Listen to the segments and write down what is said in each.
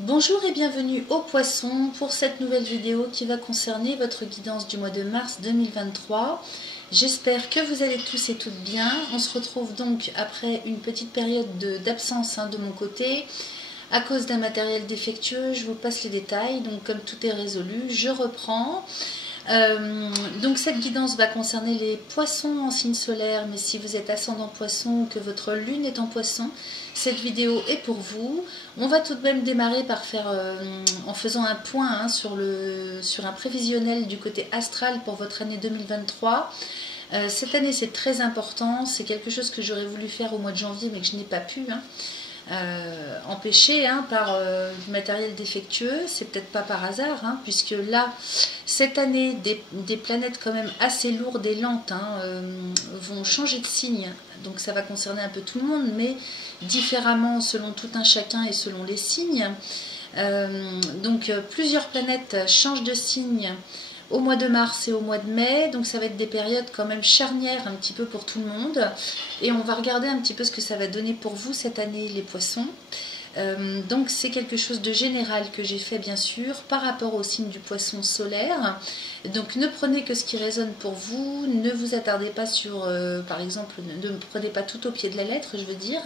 Bonjour et bienvenue aux Poissons pour cette nouvelle vidéo qui va concerner votre guidance du mois de mars 2023. J'espère que vous allez tous et toutes bien. On se retrouve donc après une petite période d'absence de mon côté à cause d'un matériel défectueux. Je vous passe les détails. Donc comme tout est résolu, je reprends. Donc cette guidance va concerner les poissons en signe solaire, mais si vous êtes ascendant poisson ou que votre lune est en poisson, cette vidéo est pour vous. On va tout de même démarrer par en faisant un point sur un prévisionnel du côté astral pour votre année 2023. Cette année c'est très important, c'est quelque chose que j'aurais voulu faire au mois de janvier mais que je n'ai pas pu. Empêché par du matériel défectueux, c'est peut-être pas par hasard, puisque là, cette année, des planètes quand même assez lourdes et lentes vont changer de signe, donc ça va concerner un peu tout le monde, mais différemment selon tout un chacun et selon les signes. Plusieurs planètes changent de signe au mois de mars et au mois de mai, donc ça va être des périodes quand même charnières un petit peu pour tout le monde, et on va regarder un petit peu ce que ça va donner pour vous cette année les poissons. Donc c'est quelque chose de général que j'ai fait bien sûr par rapport au signe du poisson solaire, donc ne prenez que ce qui résonne pour vous, ne vous attardez pas sur par exemple, ne prenez pas tout au pied de la lettre je veux dire,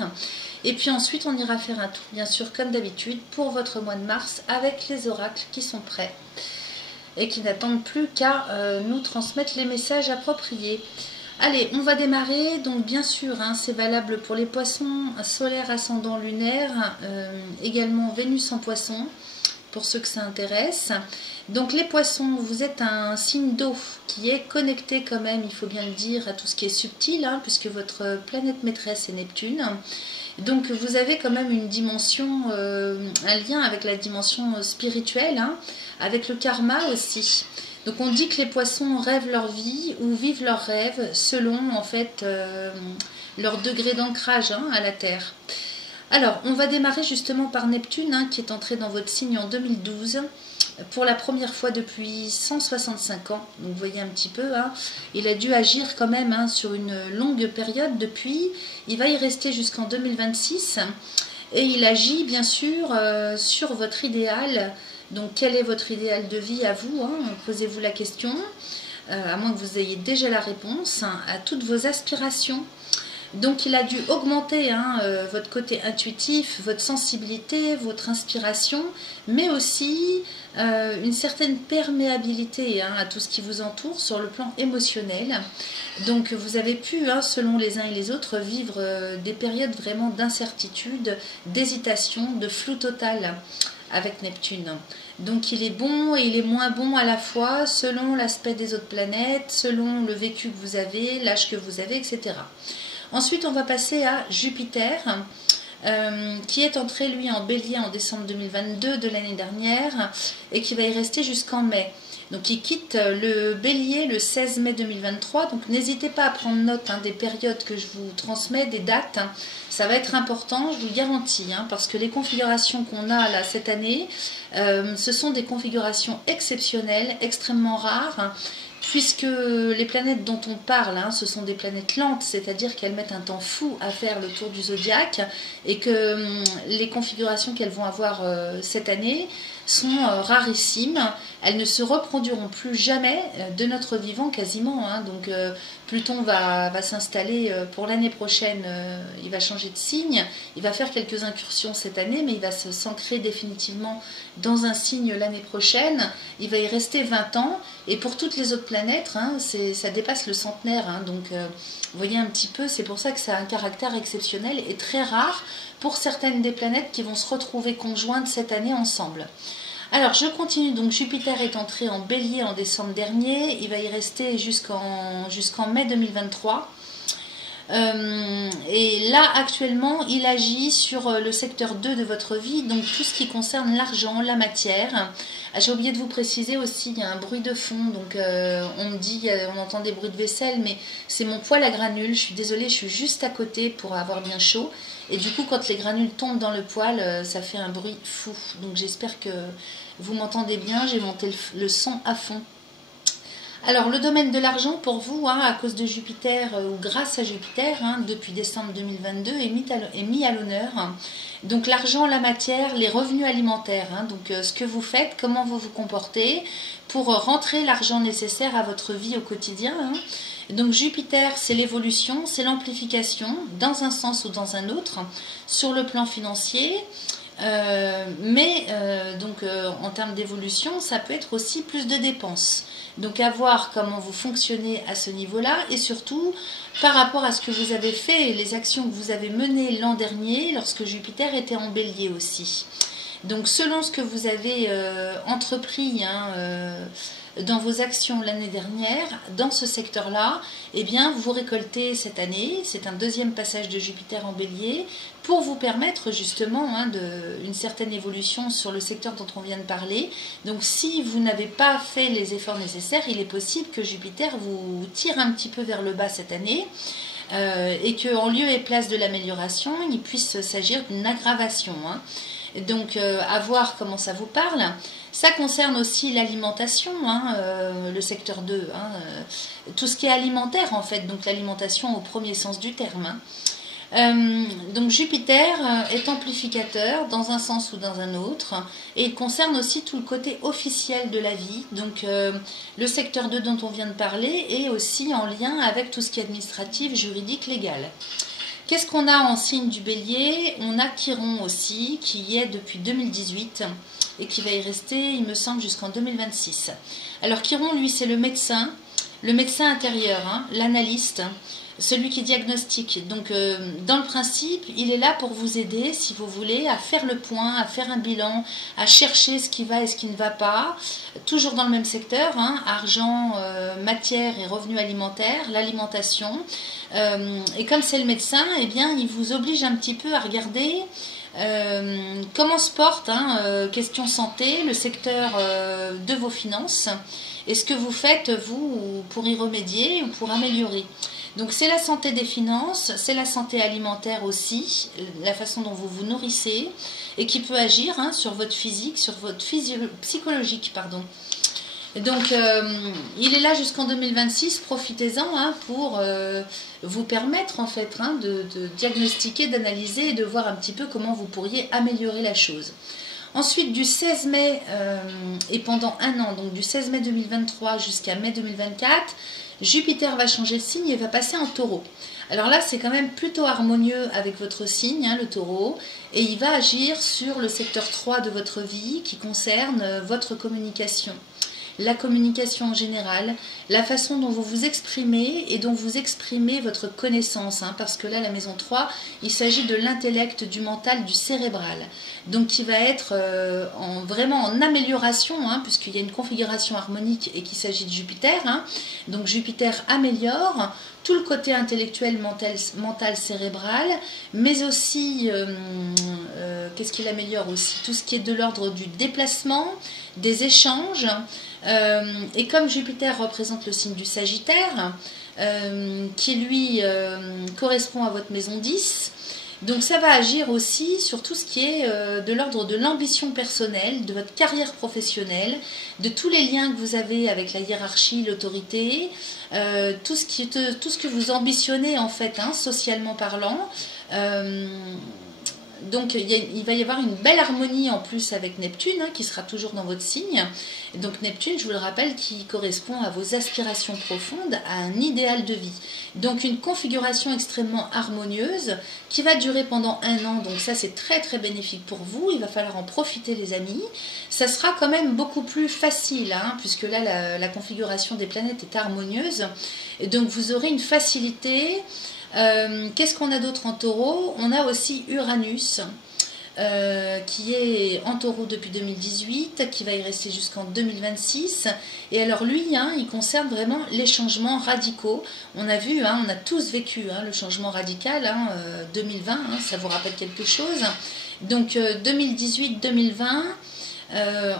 et puis ensuite on ira faire un tour bien sûr comme d'habitude pour votre mois de mars avec les oracles qui sont prêts et qui n'attendent plus qu'à nous transmettre les messages appropriés. Allez, on va démarrer. Donc bien sûr, c'est valable pour les poissons solaires, ascendant, lunaire, également Vénus en poisson, pour ceux que ça intéresse. Donc les poissons, vous êtes un signe d'eau qui est connecté quand même, il faut bien le dire, à tout ce qui est subtil, puisque votre planète maîtresse est Neptune. Donc vous avez quand même une dimension, un lien avec la dimension spirituelle, avec le karma aussi. Donc on dit que les poissons rêvent leur vie ou vivent leurs rêves selon en fait leur degré d'ancrage à la Terre. Alors on va démarrer justement par Neptune qui est entré dans votre signe en 2012 pour la première fois depuis 165 ans. Donc vous voyez un petit peu, il a dû agir quand même sur une longue période depuis. Il va y rester jusqu'en 2026 et il agit bien sûr sur votre idéal. Donc quel est votre idéal de vie à vous, posez-vous la question, à moins que vous ayez déjà la réponse, à toutes vos aspirations. Donc il a dû augmenter votre côté intuitif, votre sensibilité, votre inspiration, mais aussi une certaine perméabilité à tout ce qui vous entoure sur le plan émotionnel. Donc vous avez pu, selon les uns et les autres, vivre des périodes vraiment d'incertitude, d'hésitation, de flou total avec Neptune. Donc il est bon et il est moins bon à la fois selon l'aspect des autres planètes, selon le vécu que vous avez, l'âge que vous avez, etc. Ensuite, on va passer à Jupiter, qui est entré, lui, en Bélier en décembre 2022 de l'année dernière, et qui va y rester jusqu'en mai. Donc, il quitte le Bélier le 16 mai 2023. Donc, n'hésitez pas à prendre note des périodes que je vous transmets, des dates. Ça va être important, je vous le garantis, parce que les configurations qu'on a là cette année, ce sont des configurations exceptionnelles, extrêmement rares, puisque les planètes dont on parle, ce sont des planètes lentes, c'est-à-dire qu'elles mettent un temps fou à faire le tour du zodiaque, et que les configurations qu'elles vont avoir cette année sont rarissimes. Elles ne se reproduiront plus jamais de notre vivant quasiment. Donc Pluton va s'installer pour l'année prochaine, il va changer de signe, il va faire quelques incursions cette année, mais il va s'ancrer définitivement dans un signe l'année prochaine. Il va y rester 20 ans, et pour toutes les autres planètes, ça dépasse le centenaire. Donc vous voyez un petit peu, c'est pour ça que ça a un caractère exceptionnel et très rare pour certaines des planètes qui vont se retrouver conjointes cette année ensemble. Alors je continue, donc Jupiter est entré en Bélier en décembre dernier, il va y rester jusqu'en mai 2023. Et là actuellement il agit sur le secteur 2 de votre vie, donc tout ce qui concerne l'argent, la matière. J'ai oublié de vous préciser aussi, il y a un bruit de fond, donc on me dit, on entend des bruits de vaisselle, mais c'est mon poêle à granules. Je suis désolée, je suis juste à côté pour avoir bien chaud, et du coup quand les granules tombent dans le poêle, ça fait un bruit fou. Donc j'espère que vous m'entendez bien, j'ai monté le son à fond. Alors, le domaine de l'argent, pour vous, hein, à cause de Jupiter ou grâce à Jupiter, hein, depuis décembre 2022, est mis à l'honneur. Donc, l'argent, la matière, les revenus alimentaires. Hein, donc, ce que vous faites, comment vous vous comportez pour rentrer l'argent nécessaire à votre vie au quotidien. Hein. Donc, Jupiter, c'est l'évolution, c'est l'amplification, dans un sens ou dans un autre, sur le plan financier. En termes d'évolution, ça peut être aussi plus de dépenses. Donc à voir comment vous fonctionnez à ce niveau-là et surtout par rapport à ce que vous avez fait et les actions que vous avez menées l'an dernier lorsque Jupiter était en bélier aussi. Donc selon ce que vous avez entrepris dans vos actions l'année dernière, dans ce secteur-là, eh bien, vous récoltez cette année, c'est un deuxième passage de Jupiter en bélier, pour vous permettre justement une certaine évolution sur le secteur dont on vient de parler. Donc si vous n'avez pas fait les efforts nécessaires, il est possible que Jupiter vous tire un petit peu vers le bas cette année, et qu'en lieu et place de l'amélioration, il puisse s'agir d'une aggravation. Hein. Donc, à voir comment ça vous parle. Ça concerne aussi l'alimentation, hein, le secteur 2, hein, tout ce qui est alimentaire en fait, donc l'alimentation au premier sens du terme. Hein. Donc Jupiter est amplificateur dans un sens ou dans un autre, et il concerne aussi tout le côté officiel de la vie. Donc le secteur 2 dont on vient de parler est aussi en lien avec tout ce qui est administratif, juridique, légal. Qu'est-ce qu'on a en signe du bélier? On a Chiron aussi, qui y est depuis 2018 et qui va y rester, il me semble, jusqu'en 2026. Alors Chiron, lui, c'est le médecin intérieur, hein, l'analyste, celui qui diagnostique. Donc, dans le principe, il est là pour vous aider, si vous voulez, à faire le point, à faire un bilan, à chercher ce qui va et ce qui ne va pas. Toujours dans le même secteur, hein, argent, matière et revenus alimentaires, l'alimentation. Et comme c'est le médecin, eh bien, il vous oblige un petit peu à regarder comment se porte, hein, question santé, le secteur de vos finances, et ce que vous faites, vous, pour y remédier ou pour améliorer. Donc c'est la santé des finances, c'est la santé alimentaire aussi, la façon dont vous vous nourrissez, et qui peut agir hein, sur votre physique, sur votre psychologique, pardon. Donc il est là jusqu'en 2026, profitez-en hein, pour vous permettre en fait hein, de diagnostiquer, d'analyser et de voir un petit peu comment vous pourriez améliorer la chose. Ensuite, du 16 mai et pendant un an, donc du 16 mai 2023 jusqu'à mai 2024, Jupiter va changer de signe et va passer en taureau. Alors là, c'est quand même plutôt harmonieux avec votre signe, hein, le taureau, et il va agir sur le secteur 3 de votre vie qui concerne votre communication. La communication en général, la façon dont vous vous exprimez et dont vous exprimez votre connaissance, hein, parce que là, la maison 3, il s'agit de l'intellect, du mental, du cérébral, donc qui va être vraiment en amélioration, hein, puisqu'il y a une configuration harmonique et qu'il s'agit de Jupiter, hein, donc Jupiter améliore tout le côté intellectuel, mental, cérébral, mais aussi, qu'est-ce qu'il améliore aussi? Tout ce qui est de l'ordre du déplacement, des échanges, et comme Jupiter représente le signe du Sagittaire, qui lui correspond à votre maison 10, donc ça va agir aussi sur tout ce qui est de l'ordre de l'ambition personnelle, de votre carrière professionnelle, de tous les liens que vous avez avec la hiérarchie, l'autorité, tout ce que vous ambitionnez en fait, hein, socialement parlant. Donc il va y avoir une belle harmonie en plus avec Neptune, hein, qui sera toujours dans votre signe. Et donc Neptune, je vous le rappelle, qui correspond à vos aspirations profondes, à un idéal de vie. Donc une configuration extrêmement harmonieuse qui va durer pendant un an. Donc ça, c'est très très bénéfique pour vous. Il va falloir en profiter, les amis. Ça sera quand même beaucoup plus facile, hein, puisque là, la configuration des planètes est harmonieuse. Et donc vous aurez une facilité. Qu'est-ce qu'on a d'autre en taureau? On a aussi Uranus, qui est en taureau depuis 2018, qui va y rester jusqu'en 2026. Et alors lui, hein, il concerne vraiment les changements radicaux. On a vu, hein, on a tous vécu hein, le changement radical, hein, 2020, hein, ça vous rappelle quelque chose? Donc 2018-2020...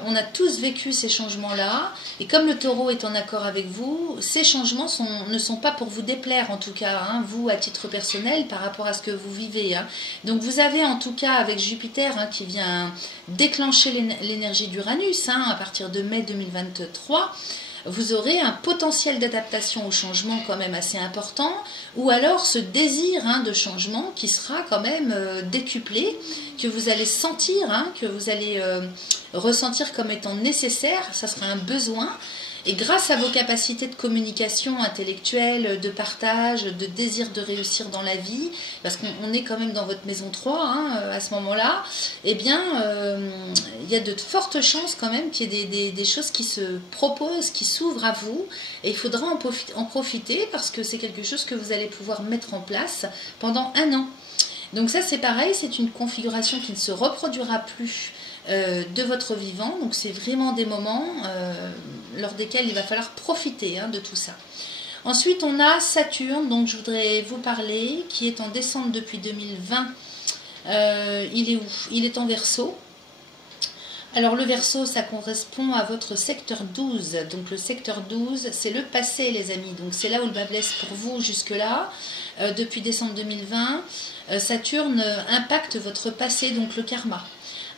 on a tous vécu ces changements-là, et comme le taureau est en accord avec vous, ces changements ne sont pas pour vous déplaire, en tout cas, hein, vous à titre personnel, par rapport à ce que vous vivez. Hein. Donc vous avez en tout cas avec Jupiter hein, qui vient déclencher l'énergie d'Uranus hein, à partir de mai 2023, vous aurez un potentiel d'adaptation au changement quand même assez important, ou alors ce désir de changement qui sera quand même décuplé, que vous allez sentir, que vous allez ressentir comme étant nécessaire, ça sera un besoin. Et grâce à vos capacités de communication intellectuelle, de partage, de désir de réussir dans la vie, parce qu'on est quand même dans votre maison 3 à ce moment-là, eh bien, il y a de fortes chances quand même qu'il y ait des choses qui se proposent, qui s'ouvrent à vous, et il faudra en profiter parce que c'est quelque chose que vous allez pouvoir mettre en place pendant 1 an. Donc ça c'est pareil, c'est une configuration qui ne se reproduira plus de votre vivant, donc c'est vraiment des moments lors desquels il va falloir profiter de tout ça. Ensuite on a Saturne, donc je voudrais vous parler, qui est en descente depuis 2020. Il est où? Il est en Verseau. Alors le Verseau, ça correspond à votre secteur 12, donc le secteur 12 c'est le passé les amis, donc c'est là où le bas blesse pour vous jusque là, depuis décembre 2020. Saturne impacte votre passé, donc le karma.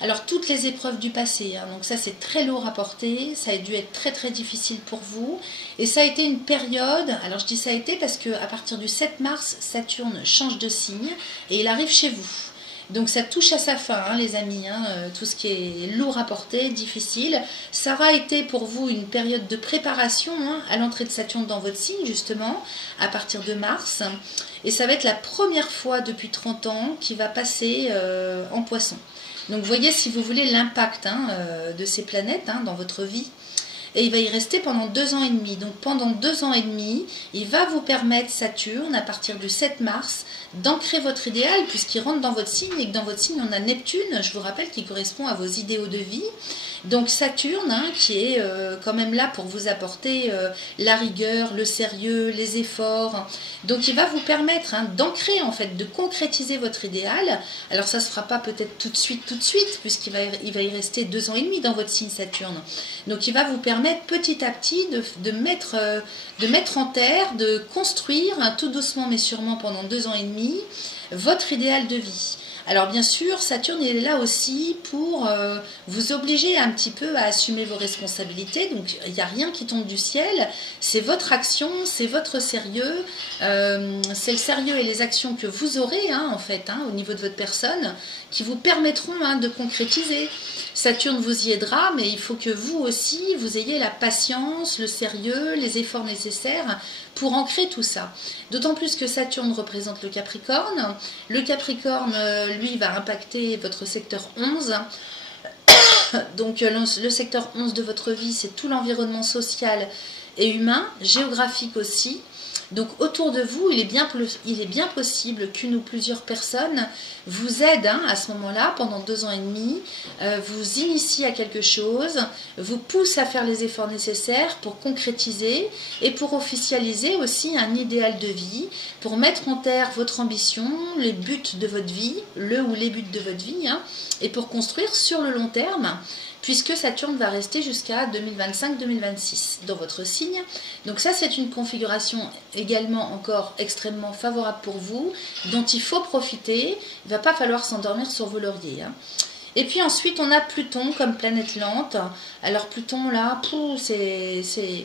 Alors toutes les épreuves du passé, donc ça c'est très lourd à porter, ça a dû être très très difficile pour vous, et ça a été une période, alors je dis ça a été parce qu'à partir du 7 mars, Saturne change de signe et il arrive chez vous. Donc ça touche à sa fin les amis, tout ce qui est lourd à porter, difficile. Ça aura été pour vous une période de préparation à l'entrée de Saturne dans votre signe justement, à partir de mars. Et ça va être la première fois depuis 30 ans qu'il va passer en Poisson. Donc voyez si vous voulez l'impact de ces planètes dans votre vie. Et il va y rester pendant 2 ans et demi. Donc pendant 2 ans et demi, il va vous permettre, Saturne, à partir du 7 mars, d'ancrer votre idéal, puisqu'il rentre dans votre signe, et que dans votre signe, on a Neptune, je vous rappelle, qui correspond à vos idéaux de vie. Donc Saturne, qui est quand même là pour vous apporter la rigueur, le sérieux, les efforts. Donc il va vous permettre d'ancrer, en fait, de concrétiser votre idéal. Alors ça ne se fera pas peut-être tout de suite, puisqu'il va y rester 2 ans et demi dans votre signe Saturne. Donc il va vous permettre petit à petit de mettre en terre, de construire tout doucement mais sûrement pendant 2 ans et demi votre idéal de vie. Alors bien sûr, Saturne il est là aussi pour vous obliger un petit peu à assumer vos responsabilités. Donc il n'y a rien qui tombe du ciel, c'est votre action, c'est votre sérieux, c'est le sérieux et les actions que vous aurez en fait au niveau de votre personne qui vous permettront de concrétiser. Saturne vous y aidera, mais il faut que vous aussi, vous ayez la patience, le sérieux, les efforts nécessaires pour ancrer tout ça. D'autant plus que Saturne représente le Capricorne. Le Capricorne, lui, va impacter votre secteur 11. Donc le secteur 11 de votre vie, c'est tout l'environnement social et humain, géographique aussi. Donc autour de vous, il est bien possible qu'une ou plusieurs personnes vous aident à ce moment-là, pendant 2 ans et demi, vous initient à quelque chose, vous poussent à faire les efforts nécessaires pour concrétiser et pour officialiser aussi un idéal de vie, pour mettre en terre votre ambition, les buts de votre vie, le ou les buts de votre vie, et pour construire sur le long terme, puisque Saturne va rester jusqu'à 2025-2026 dans votre signe. Donc ça, c'est une configuration également encore extrêmement favorable pour vous, dont il faut profiter. Il ne va pas falloir s'endormir sur vos lauriers. Et puis ensuite, on a Pluton comme planète lente. Alors Pluton, là, c'est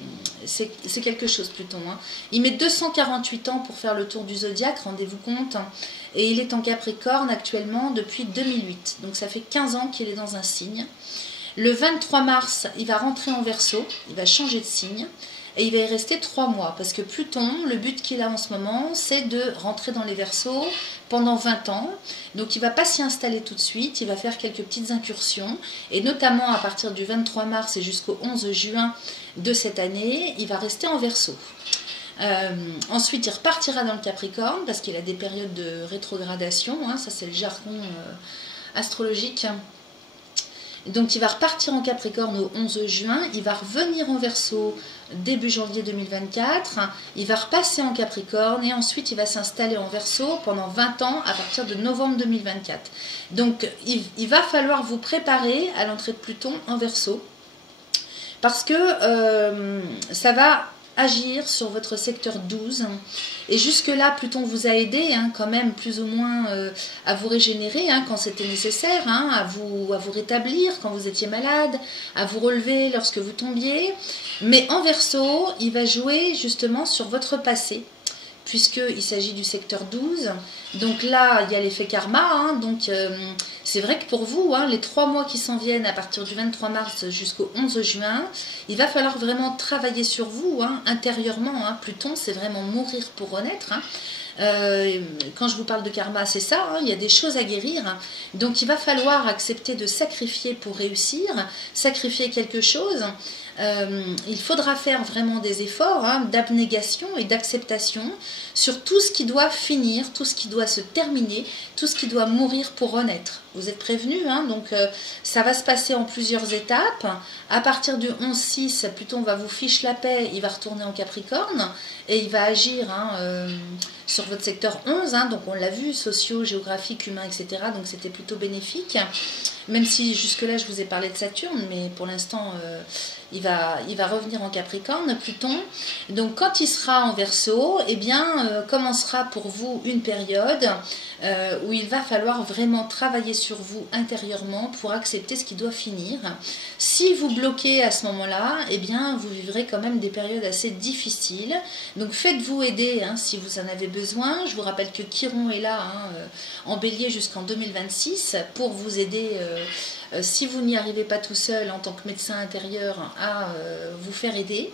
quelque chose, Pluton. Il met 248 ans pour faire le tour du zodiaque, rendez-vous compte. Et il est en Capricorne actuellement depuis 2008. Donc ça fait 15 ans qu'il est dans un signe. Le 23 mars, il va rentrer en Verseau, il va changer de signe et il va y rester 3 mois parce que Pluton, le but qu'il a en ce moment, c'est de rentrer dans les Verseaux pendant 20 ans. Donc il ne va pas s'y installer tout de suite, il va faire quelques petites incursions et notamment à partir du 23 mars et jusqu'au 11 juin de cette année, il va rester en Verseau. Ensuite, il repartira dans le Capricorne parce qu'il a des périodes de rétrogradation, ça c'est le jargon astrologique. Donc il va repartir en Capricorne au 11 juin, il va revenir en Verseau début janvier 2024, il va repasser en Capricorne et ensuite il va s'installer en Verseau pendant 20 ans à partir de novembre 2024. Donc il va falloir vous préparer à l'entrée de Pluton en Verseau parce que ça va agir sur votre secteur 12. Et jusque-là, Pluton vous a aidé hein, quand même plus ou moins à vous régénérer hein, quand c'était nécessaire, hein, à vous rétablir quand vous étiez malade, à vous relever lorsque vous tombiez. Mais en Verseau, il va jouer justement sur votre passé, puisqu'il s'agit du secteur 12. Donc là, il y a l'effet karma. Hein, donc c'est vrai que pour vous, hein, les 3 mois qui s'en viennent à partir du 23 mars jusqu'au 11 juin, il va falloir vraiment travailler sur vous hein, intérieurement. Hein. Pluton, c'est vraiment mourir pour renaître. Hein. Quand je vous parle de karma, c'est ça, hein, il y a des choses à guérir. Hein. Donc il va falloir accepter de sacrifier pour réussir, sacrifier quelque chose. Il faudra faire vraiment des efforts hein, d'abnégation et d'acceptation sur tout ce qui doit finir, tout ce qui doit se terminer, tout ce qui doit mourir pour renaître. Vous êtes prévenus, hein, donc ça va se passer en plusieurs étapes. À partir du 11-6, Pluton va vous fiche la paix, il va retourner en Capricorne et il va agir hein, sur votre secteur 11, hein, donc on l'a vu, socio, géographique, humain, etc. Donc c'était plutôt bénéfique, même si jusque-là je vous ai parlé de Saturne, mais pour l'instant il va revenir en Capricorne, Pluton. Donc quand il sera en Verseau, eh bien commencera pour vous une période où il va falloir vraiment travailler sur vous intérieurement pour accepter ce qui doit finir. Si vous bloquez à ce moment-là, eh bien vous vivrez quand même des périodes assez difficiles. Donc faites-vous aider hein, si vous en avez besoin. Je vous rappelle que Chiron est là hein, en Bélier jusqu'en 2026 pour vous aider si vous n'y arrivez pas tout seul en tant que médecin intérieur à vous faire aider.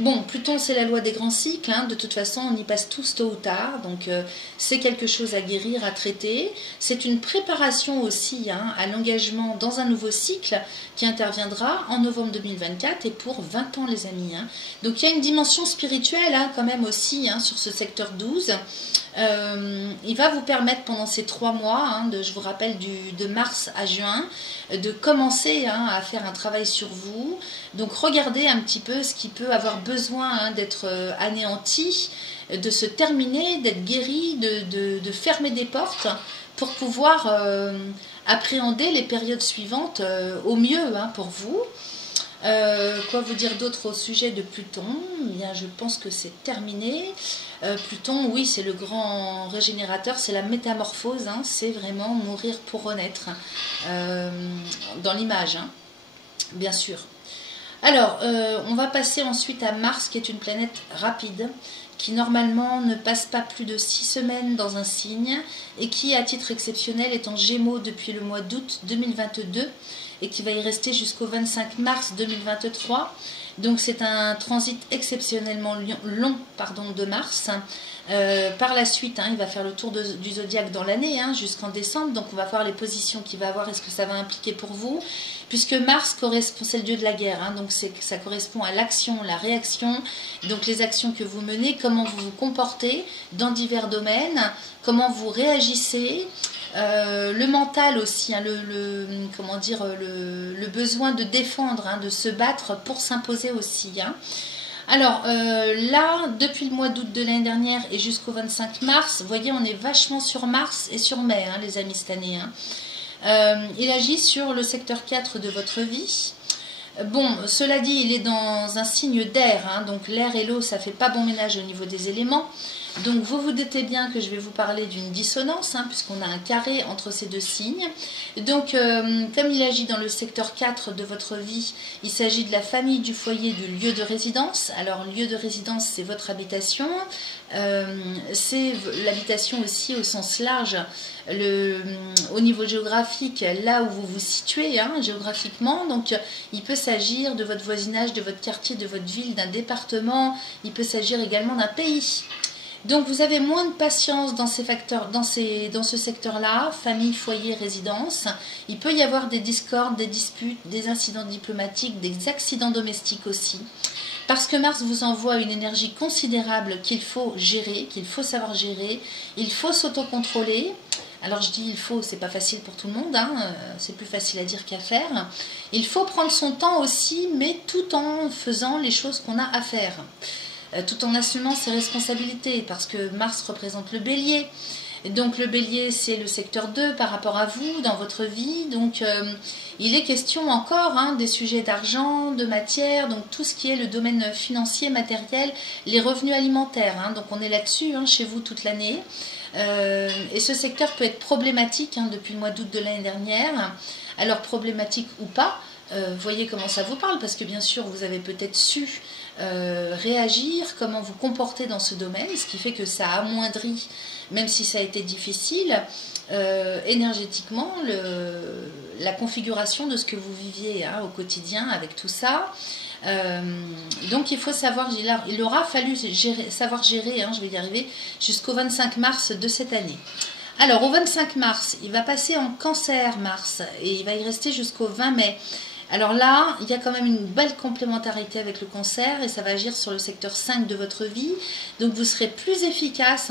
Bon, Pluton c'est la loi des grands cycles, hein. De toute façon on y passe tous tôt ou tard, donc c'est quelque chose à guérir, à traiter. C'est une préparation aussi hein, à l'engagement dans un nouveau cycle qui interviendra en novembre 2024 et pour 20 ans les amis. Hein. Donc il y a une dimension spirituelle hein, quand même aussi hein, sur ce secteur 12. Il va vous permettre pendant ces 3 mois, hein, je vous rappelle de mars à juin, de commencer hein, à faire un travail sur vous. Donc regardez un petit peu ce qui peut avoir besoin hein, d'être anéanti, de se terminer, d'être guéri, de fermer des portes pour pouvoir appréhender les périodes suivantes au mieux hein, pour vous. Quoi vous dire d'autre au sujet de Pluton? Bien, je pense que c'est terminé. Pluton, oui, c'est le grand régénérateur, c'est la métamorphose, hein, c'est vraiment mourir pour renaître dans l'image, hein, bien sûr. Alors, on va passer ensuite à Mars, qui est une planète rapide, qui normalement ne passe pas plus de 6 semaines dans un signe, et qui, à titre exceptionnel, est en Gémeaux depuis le mois d'août 2022, et qui va y rester jusqu'au 25 mars 2023. Donc c'est un transit exceptionnellement long de Mars. Par la suite, hein, il va faire le tour du zodiaque dans l'année, hein, jusqu'en décembre. Donc on va voir les positions qu'il va avoir et ce que ça va impliquer pour vous. Puisque Mars correspond, c'est le dieu de la guerre, hein, donc ça correspond à l'action, la réaction. Donc les actions que vous menez, comment vous vous comportez dans divers domaines, comment vous réagissez. Le mental aussi, hein, comment dire, le besoin de défendre, hein, de se battre pour s'imposer aussi. Hein. Alors là, depuis le mois d'août de l'année dernière et jusqu'au 25 mars, vous voyez, on est vachement sur Mars et sur mai, hein, les amis, cette année. Hein. Il agit sur le secteur 4 de votre vie. Bon, cela dit, il est dans un signe d'air, hein, donc l'air et l'eau, ça fait pas bon ménage au niveau des éléments. Donc vous vous doutez bien que je vais vous parler d'une dissonance, hein, puisqu'on a un carré entre ces deux signes. Donc comme il agit dans le secteur 4 de votre vie, il s'agit de la famille, du foyer, du lieu de résidence. Alors lieu de résidence, c'est votre habitation, c'est l'habitation aussi au sens large, au niveau géographique, là où vous vous situez hein, géographiquement. Donc il peut s'agir de votre voisinage, de votre quartier, de votre ville, d'un département, il peut s'agir également d'un pays. Donc vous avez moins de patience dans ces facteurs, dans ce secteur-là, famille, foyer, résidence. Il peut y avoir des discordes, des disputes, des incidents diplomatiques, des accidents domestiques aussi. Parce que Mars vous envoie une énergie considérable qu'il faut gérer, qu'il faut savoir gérer. Il faut s'autocontrôler. Alors je dis il faut, c'est pas facile pour tout le monde, hein, c'est plus facile à dire qu'à faire. Il faut prendre son temps aussi, mais tout en faisant les choses qu'on a à faire. Tout en assumant ses responsabilités, parce que Mars représente le bélier. Donc le bélier, c'est le secteur 2 par rapport à vous, dans votre vie. Donc il est question encore des sujets d'argent, de matière, donc tout ce qui est le domaine financier, matériel, les revenus alimentaires. Donc on est là-dessus chez vous toute l'année. Et ce secteur peut être problématique depuis le mois d'août de l'année dernière. Alors problématique ou pas, voyez comment ça vous parle, parce que bien sûr vous avez peut-être su réagir, comment vous comporter dans ce domaine, ce qui fait que ça amoindrit, même si ça a été difficile, énergétiquement, la configuration de ce que vous viviez au quotidien avec tout ça. Donc il faut savoir, il aura fallu savoir gérer, je vais y arriver, jusqu'au 25 mars de cette année. Alors au 25 mars, il va passer en Cancer Mars et il va y rester jusqu'au 20 mai. Alors là, il y a quand même une belle complémentarité avec le Cancer et ça va agir sur le secteur 5 de votre vie. Donc vous serez plus efficace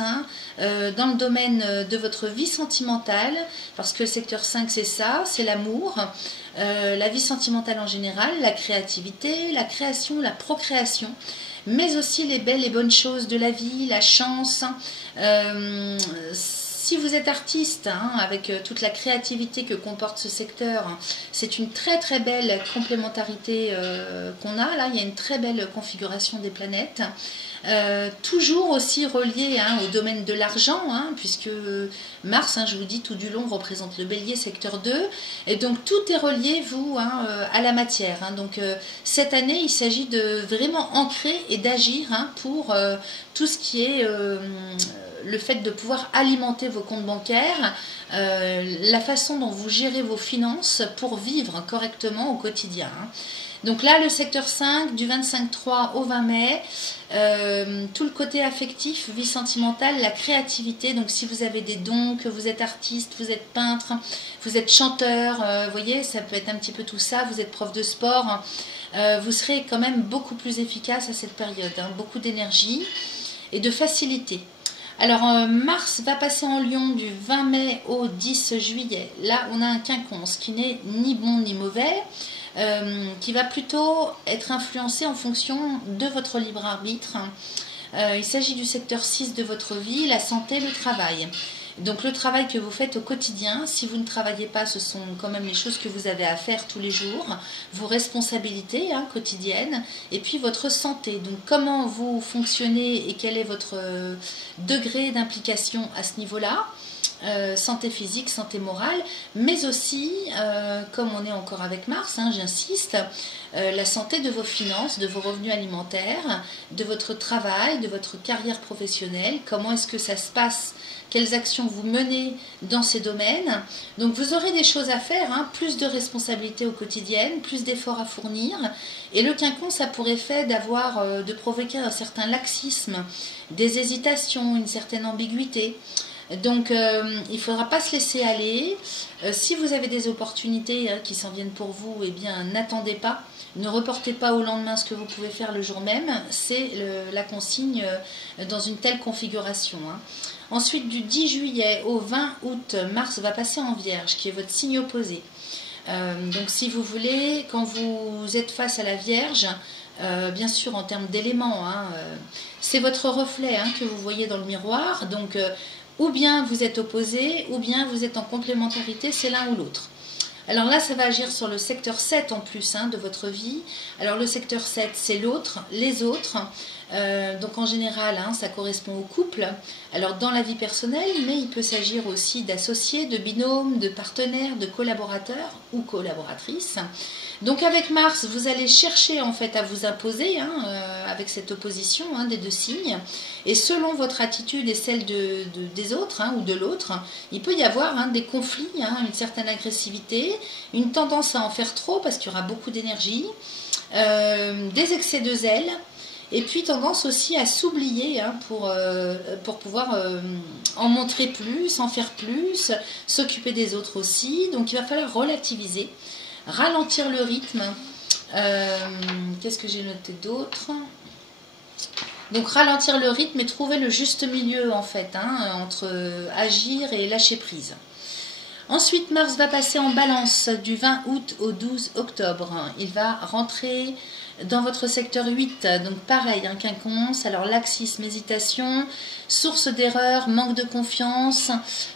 dans le domaine de votre vie sentimentale, parce que le secteur 5 c'est ça, c'est l'amour, la vie sentimentale en général, la créativité, la création, la procréation, mais aussi les belles et bonnes choses de la vie, la chance. Si vous êtes artiste, avec toute la créativité que comporte ce secteur, c'est une très très belle complémentarité qu'on a. Là, il y a une très belle configuration des planètes. Toujours aussi relié au domaine de l'argent, puisque Mars, je vous dis, tout du long représente le bélier, secteur 2. Et donc tout est relié, vous, à la matière. Donc cette année, il s'agit de vraiment ancrer et d'agir pour tout ce qui est... le fait de pouvoir alimenter vos comptes bancaires, la façon dont vous gérez vos finances pour vivre correctement au quotidien. Donc là, le secteur 5, du 25-3 au 20 mai, tout le côté affectif, vie sentimentale, la créativité. Donc si vous avez des dons, que vous êtes artiste, vous êtes peintre, vous êtes chanteur, vous voyez, ça peut être un petit peu tout ça, vous êtes prof de sport, vous serez quand même beaucoup plus efficace à cette période. Beaucoup d'énergie et de facilité. Alors Mars va passer en Lion du 20 mai au 10 juillet. Là on a un quinconce qui n'est ni bon ni mauvais, qui va plutôt être influencé en fonction de votre libre arbitre. Il s'agit du secteur 6 de votre vie, la santé, le travail. Donc le travail que vous faites au quotidien, si vous ne travaillez pas, ce sont quand même les choses que vous avez à faire tous les jours, vos responsabilités quotidiennes, et puis votre santé. Donc comment vous fonctionnez et quel est votre degré d'implication à ce niveau-là, santé physique, santé morale, mais aussi, comme on est encore avec Mars, j'insiste, la santé de vos finances, de vos revenus alimentaires, de votre travail, de votre carrière professionnelle, comment est-ce que ça se passe, quelles actions vous menez dans ces domaines. Donc vous aurez des choses à faire, plus de responsabilités au quotidien, plus d'efforts à fournir. Et le quinconce, ça pour effet de provoquer un certain laxisme, des hésitations, une certaine ambiguïté. Donc il ne faudra pas se laisser aller. Si vous avez des opportunités qui s'en viennent pour vous, eh bien n'attendez pas. Ne reportez pas au lendemain ce que vous pouvez faire le jour même. C'est la consigne dans une telle configuration. Ensuite, du 10 juillet au 20 août, Mars va passer en Vierge, qui est votre signe opposé. Donc si vous voulez, quand vous êtes face à la Vierge, bien sûr en termes d'éléments, c'est votre reflet que vous voyez dans le miroir. Donc ou bien vous êtes opposé, ou bien vous êtes en complémentarité, c'est l'un ou l'autre. Alors là, ça va agir sur le secteur 7 en plus de votre vie. Alors le secteur 7, c'est l'autre, les autres. Donc en général, ça correspond au couple. Alors dans la vie personnelle, mais il peut s'agir aussi d'associés, de binômes, de partenaires, de collaborateurs ou collaboratrices. Donc avec Mars, vous allez chercher en fait à vous imposer avec cette opposition des deux signes. Et selon votre attitude et celle des autres ou de l'autre, il peut y avoir des conflits, une certaine agressivité, une tendance à en faire trop parce qu'il y aura beaucoup d'énergie, des excès de zèle. Et puis tendance aussi à s'oublier pour pouvoir en montrer plus, en faire plus, s'occuper des autres aussi. Donc il va falloir relativiser, ralentir le rythme. Qu'est-ce que j'ai noté d'autre ? Donc ralentir le rythme et trouver le juste milieu en fait, entre agir et lâcher prise. Ensuite, Mars va passer en Balance du 20 août au 12 octobre. Il va rentrer Dans votre secteur 8, donc pareil, un quinconce, alors laxisme, hésitation, source d'erreur, manque de confiance.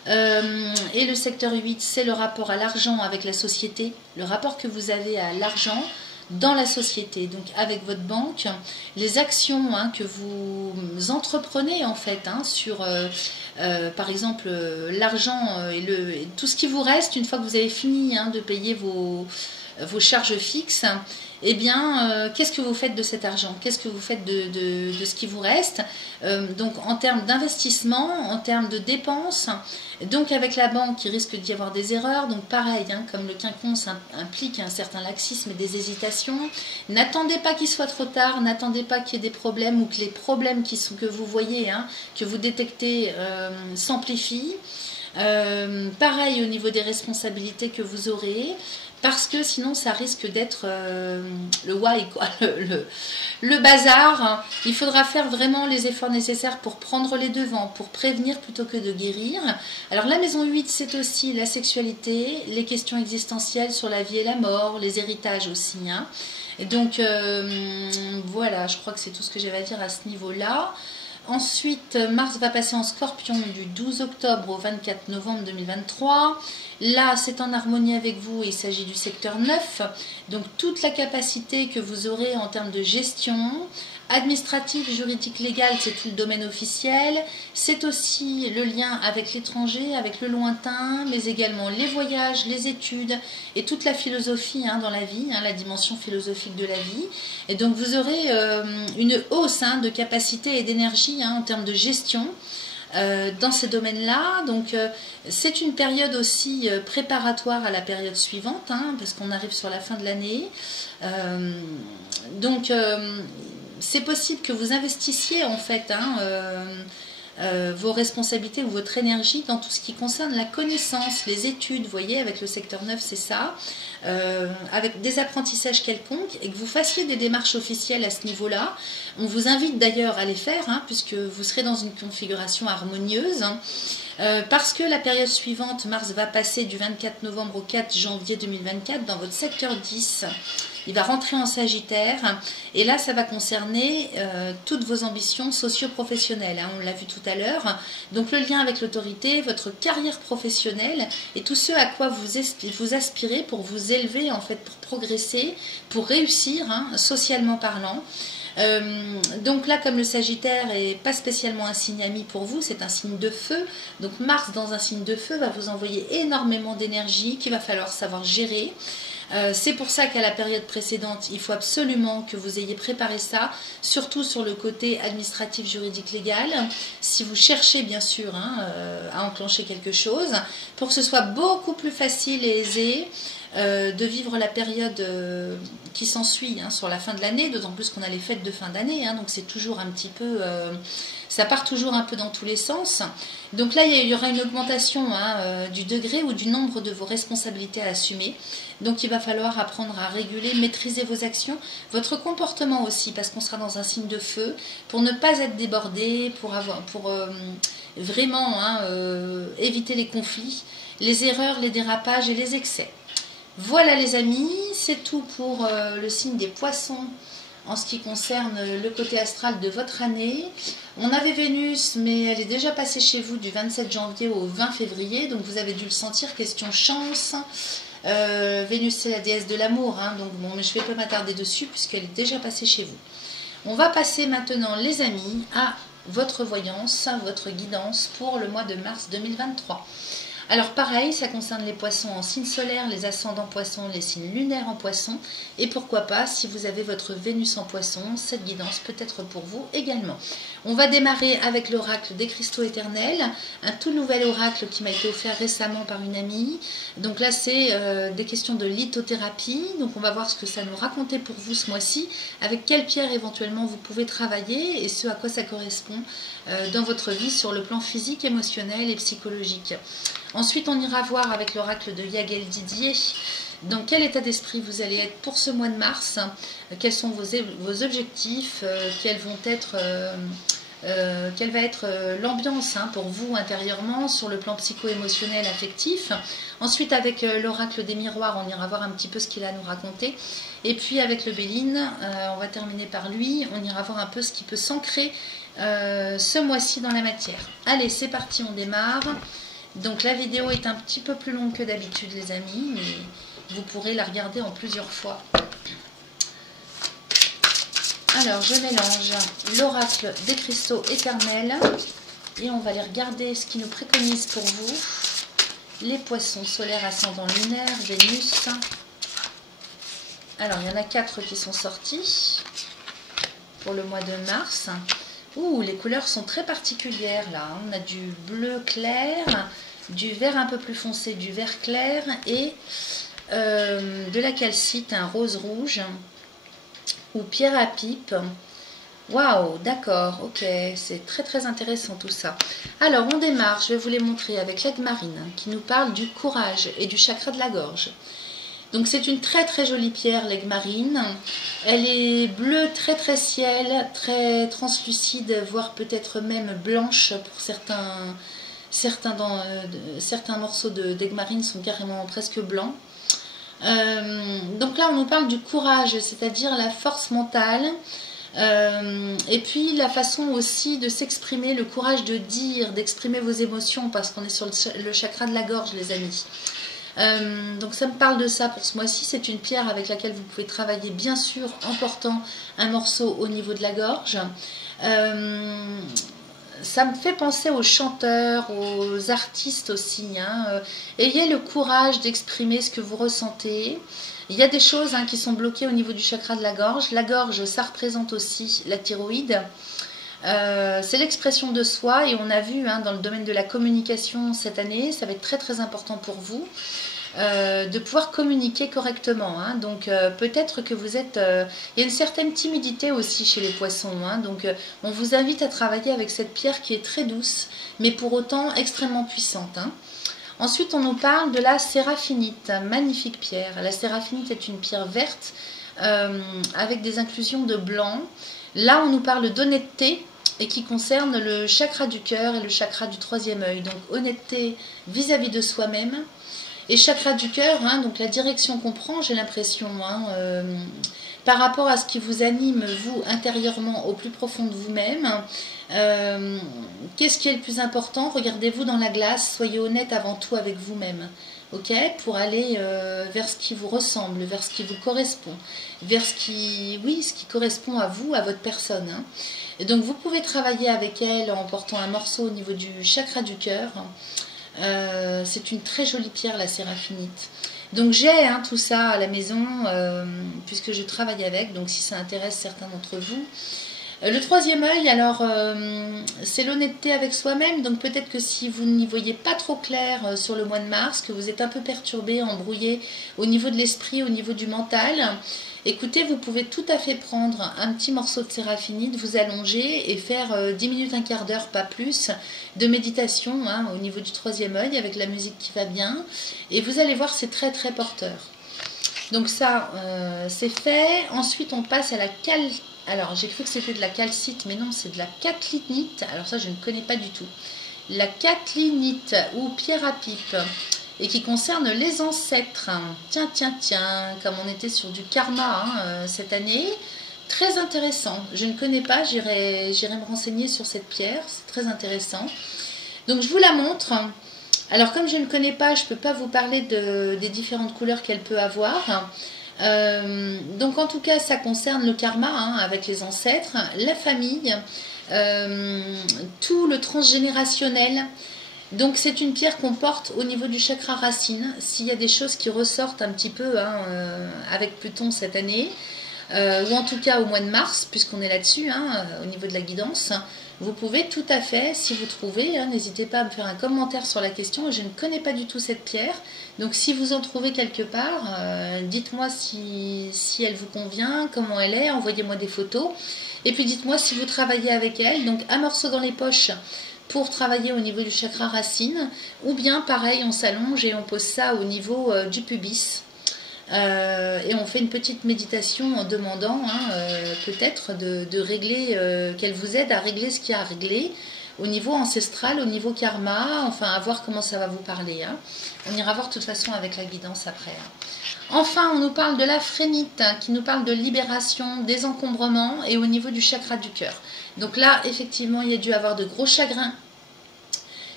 Et le secteur 8, c'est le rapport à l'argent avec la société, le rapport que vous avez à l'argent dans la société, donc avec votre banque, les actions que vous entreprenez en fait sur par exemple l'argent et tout ce qui vous reste une fois que vous avez fini de payer vos charges fixes. Eh bien, qu'est-ce que vous faites de cet argent? Qu'est-ce que vous faites de ce qui vous reste? Donc, en termes d'investissement, en termes de dépenses, donc avec la banque, il risque d'y avoir des erreurs. Donc, pareil, comme le quinconce implique un certain laxisme et des hésitations, n'attendez pas qu'il soit trop tard, n'attendez pas qu'il y ait des problèmes ou que les problèmes que vous voyez, que vous détectez, s'amplifient. Pareil au niveau des responsabilités que vous aurez. Parce que sinon ça risque d'être le why, quoi, le bazar. Il faudra faire vraiment les efforts nécessaires pour prendre les devants, pour prévenir plutôt que de guérir. Alors la maison 8, c'est aussi la sexualité, les questions existentielles sur la vie et la mort, les héritages aussi. Et donc voilà, je crois que c'est tout ce que j'avais à dire à ce niveau-là. Ensuite, Mars va passer en Scorpion du 12 octobre au 24 novembre 2023. Là, c'est en harmonie avec vous. Il s'agit du secteur 9. Donc, toute la capacité que vous aurez en termes de gestion, administratif, juridique, légal, c'est tout le domaine officiel. C'est aussi le lien avec l'étranger, avec le lointain, mais également les voyages, les études et toute la philosophie dans la vie, la dimension philosophique de la vie. Et donc, vous aurez une hausse de capacité et d'énergie en termes de gestion. Dans ces domaines-là, donc c'est une période aussi préparatoire à la période suivante, parce qu'on arrive sur la fin de l'année. Donc c'est possible que vous investissiez en fait vos responsabilités ou votre énergie dans tout ce qui concerne la connaissance, les études, vous voyez, avec le secteur 9, c'est ça, avec des apprentissages quelconques, et que vous fassiez des démarches officielles à ce niveau-là. On vous invite d'ailleurs à les faire, puisque vous serez dans une configuration harmonieuse, parce que la période suivante, Mars va passer du 24 novembre au 4 janvier 2024 dans votre secteur 10. Il va rentrer en Sagittaire et là ça va concerner toutes vos ambitions socio-professionnelles, on l'a vu tout à l'heure. Donc le lien avec l'autorité, votre carrière professionnelle et tout ce à quoi vous aspirez pour vous élever en fait, pour progresser, pour réussir socialement parlant. Donc là, comme le Sagittaire n'est pas spécialement un signe ami pour vous, c'est un signe de feu. Donc Mars dans un signe de feu va vous envoyer énormément d'énergie qu'il va falloir savoir gérer. C'est pour ça qu'à la période précédente, il faut absolument que vous ayez préparé ça, surtout sur le côté administratif, juridique, légal, si vous cherchez bien sûr à enclencher quelque chose, pour que ce soit beaucoup plus facile et aisé de vivre la période qui s'ensuit sur la fin de l'année, d'autant plus qu'on a les fêtes de fin d'année, donc c'est toujours un petit peu... ça part toujours un peu dans tous les sens. Donc là, il y aura une augmentation du degré ou du nombre de vos responsabilités à assumer. Donc il va falloir apprendre à réguler, maîtriser vos actions, votre comportement aussi, parce qu'on sera dans un signe de feu, pour ne pas être débordé, pour vraiment éviter les conflits, les erreurs, les dérapages et les excès. Voilà les amis, c'est tout pour le signe des poissons en ce qui concerne le côté astral de votre année. On avait Vénus, mais elle est déjà passée chez vous du 27 janvier au 20 février, donc vous avez dû le sentir, question chance. Vénus c'est la déesse de l'amour, donc bon, mais je ne vais pas m'attarder dessus puisqu'elle est déjà passée chez vous. On va passer maintenant les amis à votre voyance, votre guidance pour le mois de mars 2023. Alors pareil, ça concerne les poissons en signe solaire, les ascendants poissons, les signes lunaires en poissons. Et pourquoi pas, si vous avez votre Vénus en poisson, cette guidance peut être pour vous également. On va démarrer avec l'oracle des cristaux éternels, un tout nouvel oracle qui m'a été offert récemment par une amie. Donc là, c'est des questions de lithothérapie. Donc on va voir ce que ça nous racontait pour vous ce mois-ci, avec quelle pierre éventuellement vous pouvez travailler et ce à quoi ça correspond dans votre vie sur le plan physique, émotionnel et psychologique. Ensuite, on ira voir avec l'oracle de Yagel Didier dans quel état d'esprit vous allez être pour ce mois de mars, quels sont vos objectifs, quels vont être quelle va être l'ambiance pour vous intérieurement sur le plan psycho-émotionnel, affectif. Ensuite, avec l'oracle des miroirs, on ira voir un petit peu ce qu'il a à nous raconter. Et puis avec le Béline, on va terminer par lui, on ira voir un peu ce qui peut s'ancrer ce mois-ci dans la matière. Allez, c'est parti, on démarre. Donc la vidéo est un petit peu plus longue que d'habitude les amis, mais vous pourrez la regarder en plusieurs fois. Alors je mélange l'oracle des cristaux éternels et on va aller regarder ce qui nous préconise pour vous. Les poissons solaires, ascendant lunaire, Vénus. Alors il y en a 4 qui sont sortis pour le mois de mars. Ouh, les couleurs sont très particulières là. On a du bleu clair, du vert un peu plus foncé, du vert clair et de la calcite, un rose rouge ou pierre à pipe. Waouh, d'accord, ok, c'est très très intéressant tout ça. Alors on démarre, je vais vous les montrer avec l'aigle marine qui nous parle du courage et du chakra de la gorge. Donc c'est une très très jolie pierre, l'aigle marine. Elle est bleue très très ciel, très translucide, voire peut-être même blanche pour certains morceaux d'aigle marine sont carrément presque blancs. Donc là on nous parle du courage, c'est-à-dire la force mentale. Et puis la façon aussi de s'exprimer, le courage de dire, d'exprimer vos émotions parce qu'on est sur le chakra de la gorge les amis. Donc ça me parle de ça pour ce mois-ci. C'est une pierre avec laquelle vous pouvez travailler bien sûr en portant un morceau au niveau de la gorge. Ça me fait penser aux chanteurs, aux artistes aussi. Ayez le courage d'exprimer ce que vous ressentez. Il y a des choses qui sont bloquées au niveau du chakra de la gorge. La gorge, ça représente aussi la thyroïde. C'est l'expression de soi et on a vu dans le domaine de la communication cette année, ça va être très très important pour vous de pouvoir communiquer correctement. Donc peut-être que vous êtes... il y a une certaine timidité aussi chez les poissons. Donc on vous invite à travailler avec cette pierre qui est très douce mais pour autant extrêmement puissante. Ensuite, on nous parle de la séraphinite, magnifique pierre. La séraphinite est une pierre verte avec des inclusions de blanc. Là, on nous parle d'honnêteté et qui concerne le chakra du cœur et le chakra du troisième œil. Donc, honnêteté vis-à-vis de soi-même. Et chakra du cœur, donc la direction qu'on prend, j'ai l'impression, par rapport à ce qui vous anime, vous, intérieurement, au plus profond de vous-même. Qu'est-ce qui est le plus important? Regardez-vous dans la glace, soyez honnête avant tout avec vous-même, ok, pour aller vers ce qui vous ressemble, vers ce qui vous correspond, vers ce qui correspond à vous, à votre personne. Et donc vous pouvez travailler avec elle en portant un morceau au niveau du chakra du cœur. C'est une très jolie pierre, la séraphinite. Donc j'ai tout ça à la maison puisque je travaille avec, donc si ça intéresse certains d'entre vous. Le troisième œil, alors c'est l'honnêteté avec soi-même, donc peut-être que si vous n'y voyez pas trop clair sur le mois de mars, que vous êtes un peu perturbé, embrouillé au niveau de l'esprit, au niveau du mental, écoutez, vous pouvez tout à fait prendre un petit morceau de séraphinite, vous allonger et faire 10 minutes, un quart d'heure, pas plus, de méditation au niveau du troisième œil avec la musique qui va bien, et vous allez voir, c'est très très porteur. Donc ça, c'est fait. Ensuite, on passe à la calcite. Alors, j'ai cru que c'était de la calcite, mais non, c'est de la catlinite. Alors ça, je ne connais pas du tout. La catlinite ou pierre à pipe, et qui concerne les ancêtres. Tiens, tiens, tiens, comme on était sur du karma cette année. Très intéressant. Je ne connais pas, j'irai me renseigner sur cette pierre. C'est très intéressant. Donc, je vous la montre. Alors, comme je ne connais pas, je ne peux pas vous parler des différentes couleurs qu'elle peut avoir. Donc en tout cas ça concerne le karma avec les ancêtres, la famille, tout le transgénérationnel. Donc c'est une pierre qu'on porte au niveau du chakra racine. S'il y a des choses qui ressortent un petit peu avec Pluton cette année, ou en tout cas au mois de mars, puisqu'on est là-dessus, au niveau de la guidance, vous pouvez tout à fait, si vous trouvez, n'hésitez pas à me faire un commentaire sur la question. Je ne connais pas du tout cette pierre, donc si vous en trouvez quelque part, dites-moi si elle vous convient, comment elle est, envoyez-moi des photos, et puis dites-moi si vous travaillez avec elle. Donc un morceau dans les poches pour travailler au niveau du chakra racine, ou bien pareil, on s'allonge et on pose ça au niveau du pubis. Et on fait une petite méditation en demandant peut-être de régler, qu'elle vous aide à régler ce qu'il y a à régler au niveau ancestral, au niveau karma, enfin à voir comment ça va vous parler. Hein. On ira voir de toute façon avec la guidance après. Hein. Enfin, on nous parle de la phrénite, qui nous parle de libération, désencombrement et au niveau du chakra du cœur. Donc là, effectivement, il y a dû avoir de gros chagrins.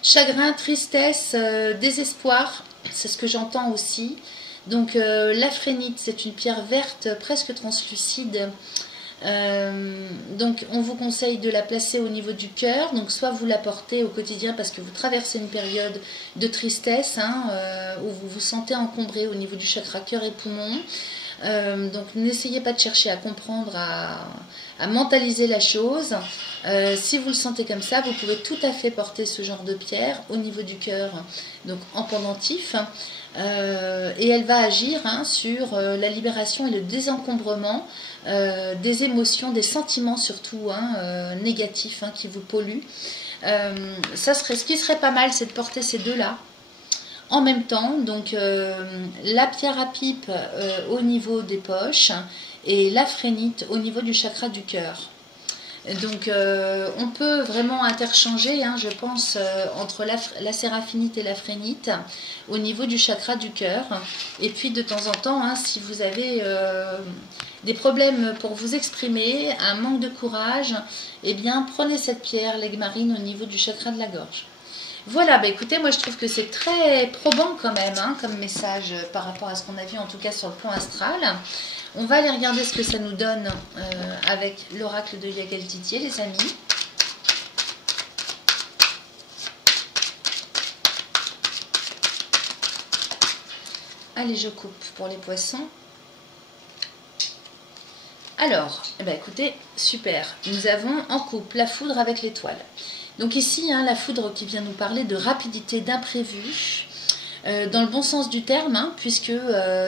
Chagrin, tristesse, désespoir, c'est ce que j'entends aussi. Donc la phrénite, c'est une pierre verte presque translucide. Donc on vous conseille de la placer au niveau du cœur, donc soit vous la portez au quotidien parce que vous traversez une période de tristesse où vous vous sentez encombré au niveau du chakra cœur et poumon. Donc n'essayez pas de chercher à comprendre, à mentaliser la chose. Si vous le sentez comme ça, vous pouvez tout à fait porter ce genre de pierre au niveau du cœur, donc en pendentif. Et elle va agir sur la libération et le désencombrement des émotions, des sentiments surtout négatifs qui vous polluent. Ce qui serait pas mal, c'est de porter ces deux-là en même temps. Donc la pierre à pipe au niveau des poches et la phrénite au niveau du chakra du cœur. Donc on peut vraiment interchanger, je pense, entre la séraphinite et la phrénite au niveau du chakra du cœur. Et puis de temps en temps, si vous avez des problèmes pour vous exprimer, un manque de courage, eh bien prenez cette pierre, l'aigue-marine, au niveau du chakra de la gorge. Voilà, bah écoutez, moi je trouve que c'est très probant quand même comme message par rapport à ce qu'on a vu en tout cas sur le plan astral. On va aller regarder ce que ça nous donne avec l'oracle de Yael Didier, les amis. Allez, je coupe pour les poissons. Alors, écoutez, super. Nous avons en coupe la foudre avec l'étoile. Donc ici, la foudre qui vient nous parler de rapidité, d'imprévu, dans le bon sens du terme, puisque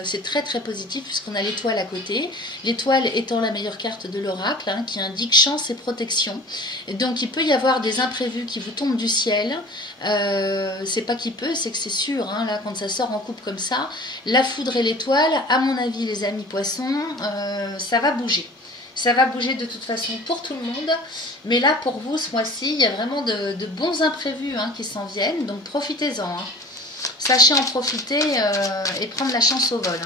c'est très très positif, puisqu'on a l'étoile à côté. L'étoile étant la meilleure carte de l'oracle, qui indique chance et protection. Et donc il peut y avoir des imprévus qui vous tombent du ciel. C'est pas qu'il peut, c'est que c'est sûr, là quand ça sort en coupe comme ça, la foudre et l'étoile, à mon avis les amis poissons, ça va bouger. Ça va bouger de toute façon pour tout le monde. Mais là, pour vous, ce mois-ci, il y a vraiment de bons imprévus qui s'en viennent. Donc, profitez-en. Sachez en profiter et prendre la chance au vol.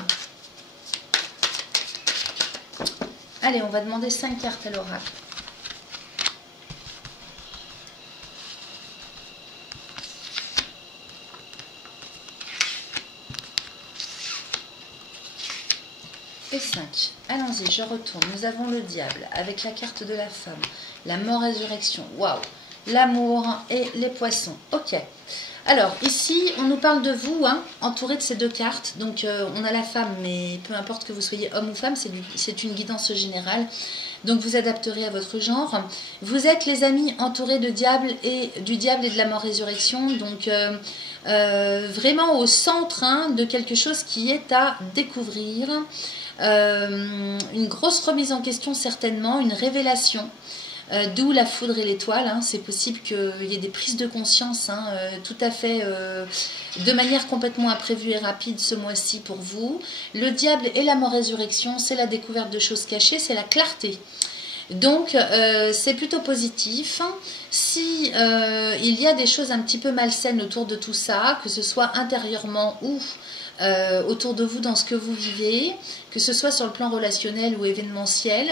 Allez, on va demander 5 cartes à l'oracle. Et 5. Allons-y, je retourne. Nous avons le diable avec la carte de la femme. La mort-résurrection. Waouh. L'amour et les poissons. Ok. Alors, ici, on nous parle de vous, entouré de ces deux cartes. Donc, on a la femme, mais peu importe que vous soyez homme ou femme, c'est une guidance générale. Donc, vous adapterez à votre genre. Vous êtes, les amis, entourés de diable du diable et de la mort-résurrection. Donc, vraiment au centre de quelque chose qui est à découvrir. Une grosse remise en question certainement, une révélation, d'où la foudre et l'étoile. C'est possible qu'il y ait des prises de conscience tout à fait de manière complètement imprévue et rapide ce mois-ci pour vous. Le diable et la mort-résurrection, c'est la découverte de choses cachées, c'est la clarté. Donc c'est plutôt positif. Si il y a des choses un petit peu malsaines autour de tout ça, que ce soit intérieurement ou autour de vous dans ce que vous vivez, que ce soit sur le plan relationnel ou événementiel,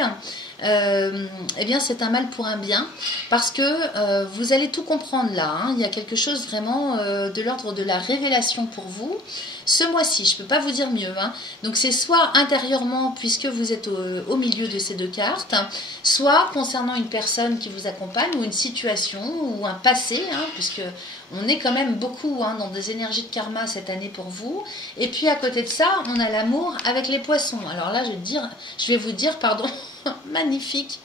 eh bien c'est un mal pour un bien, parce que vous allez tout comprendre là, il y a quelque chose vraiment de l'ordre de la révélation pour vous ce mois-ci, je ne peux pas vous dire mieux, donc c'est soit intérieurement puisque vous êtes au milieu de ces deux cartes, soit concernant une personne qui vous accompagne ou une situation ou un passé, puisque on est quand même beaucoup dans des énergies de karma cette année pour vous. Et puis à côté de ça, on a l'amour avec les poissons. Alors là, je vais vous dire, magnifique.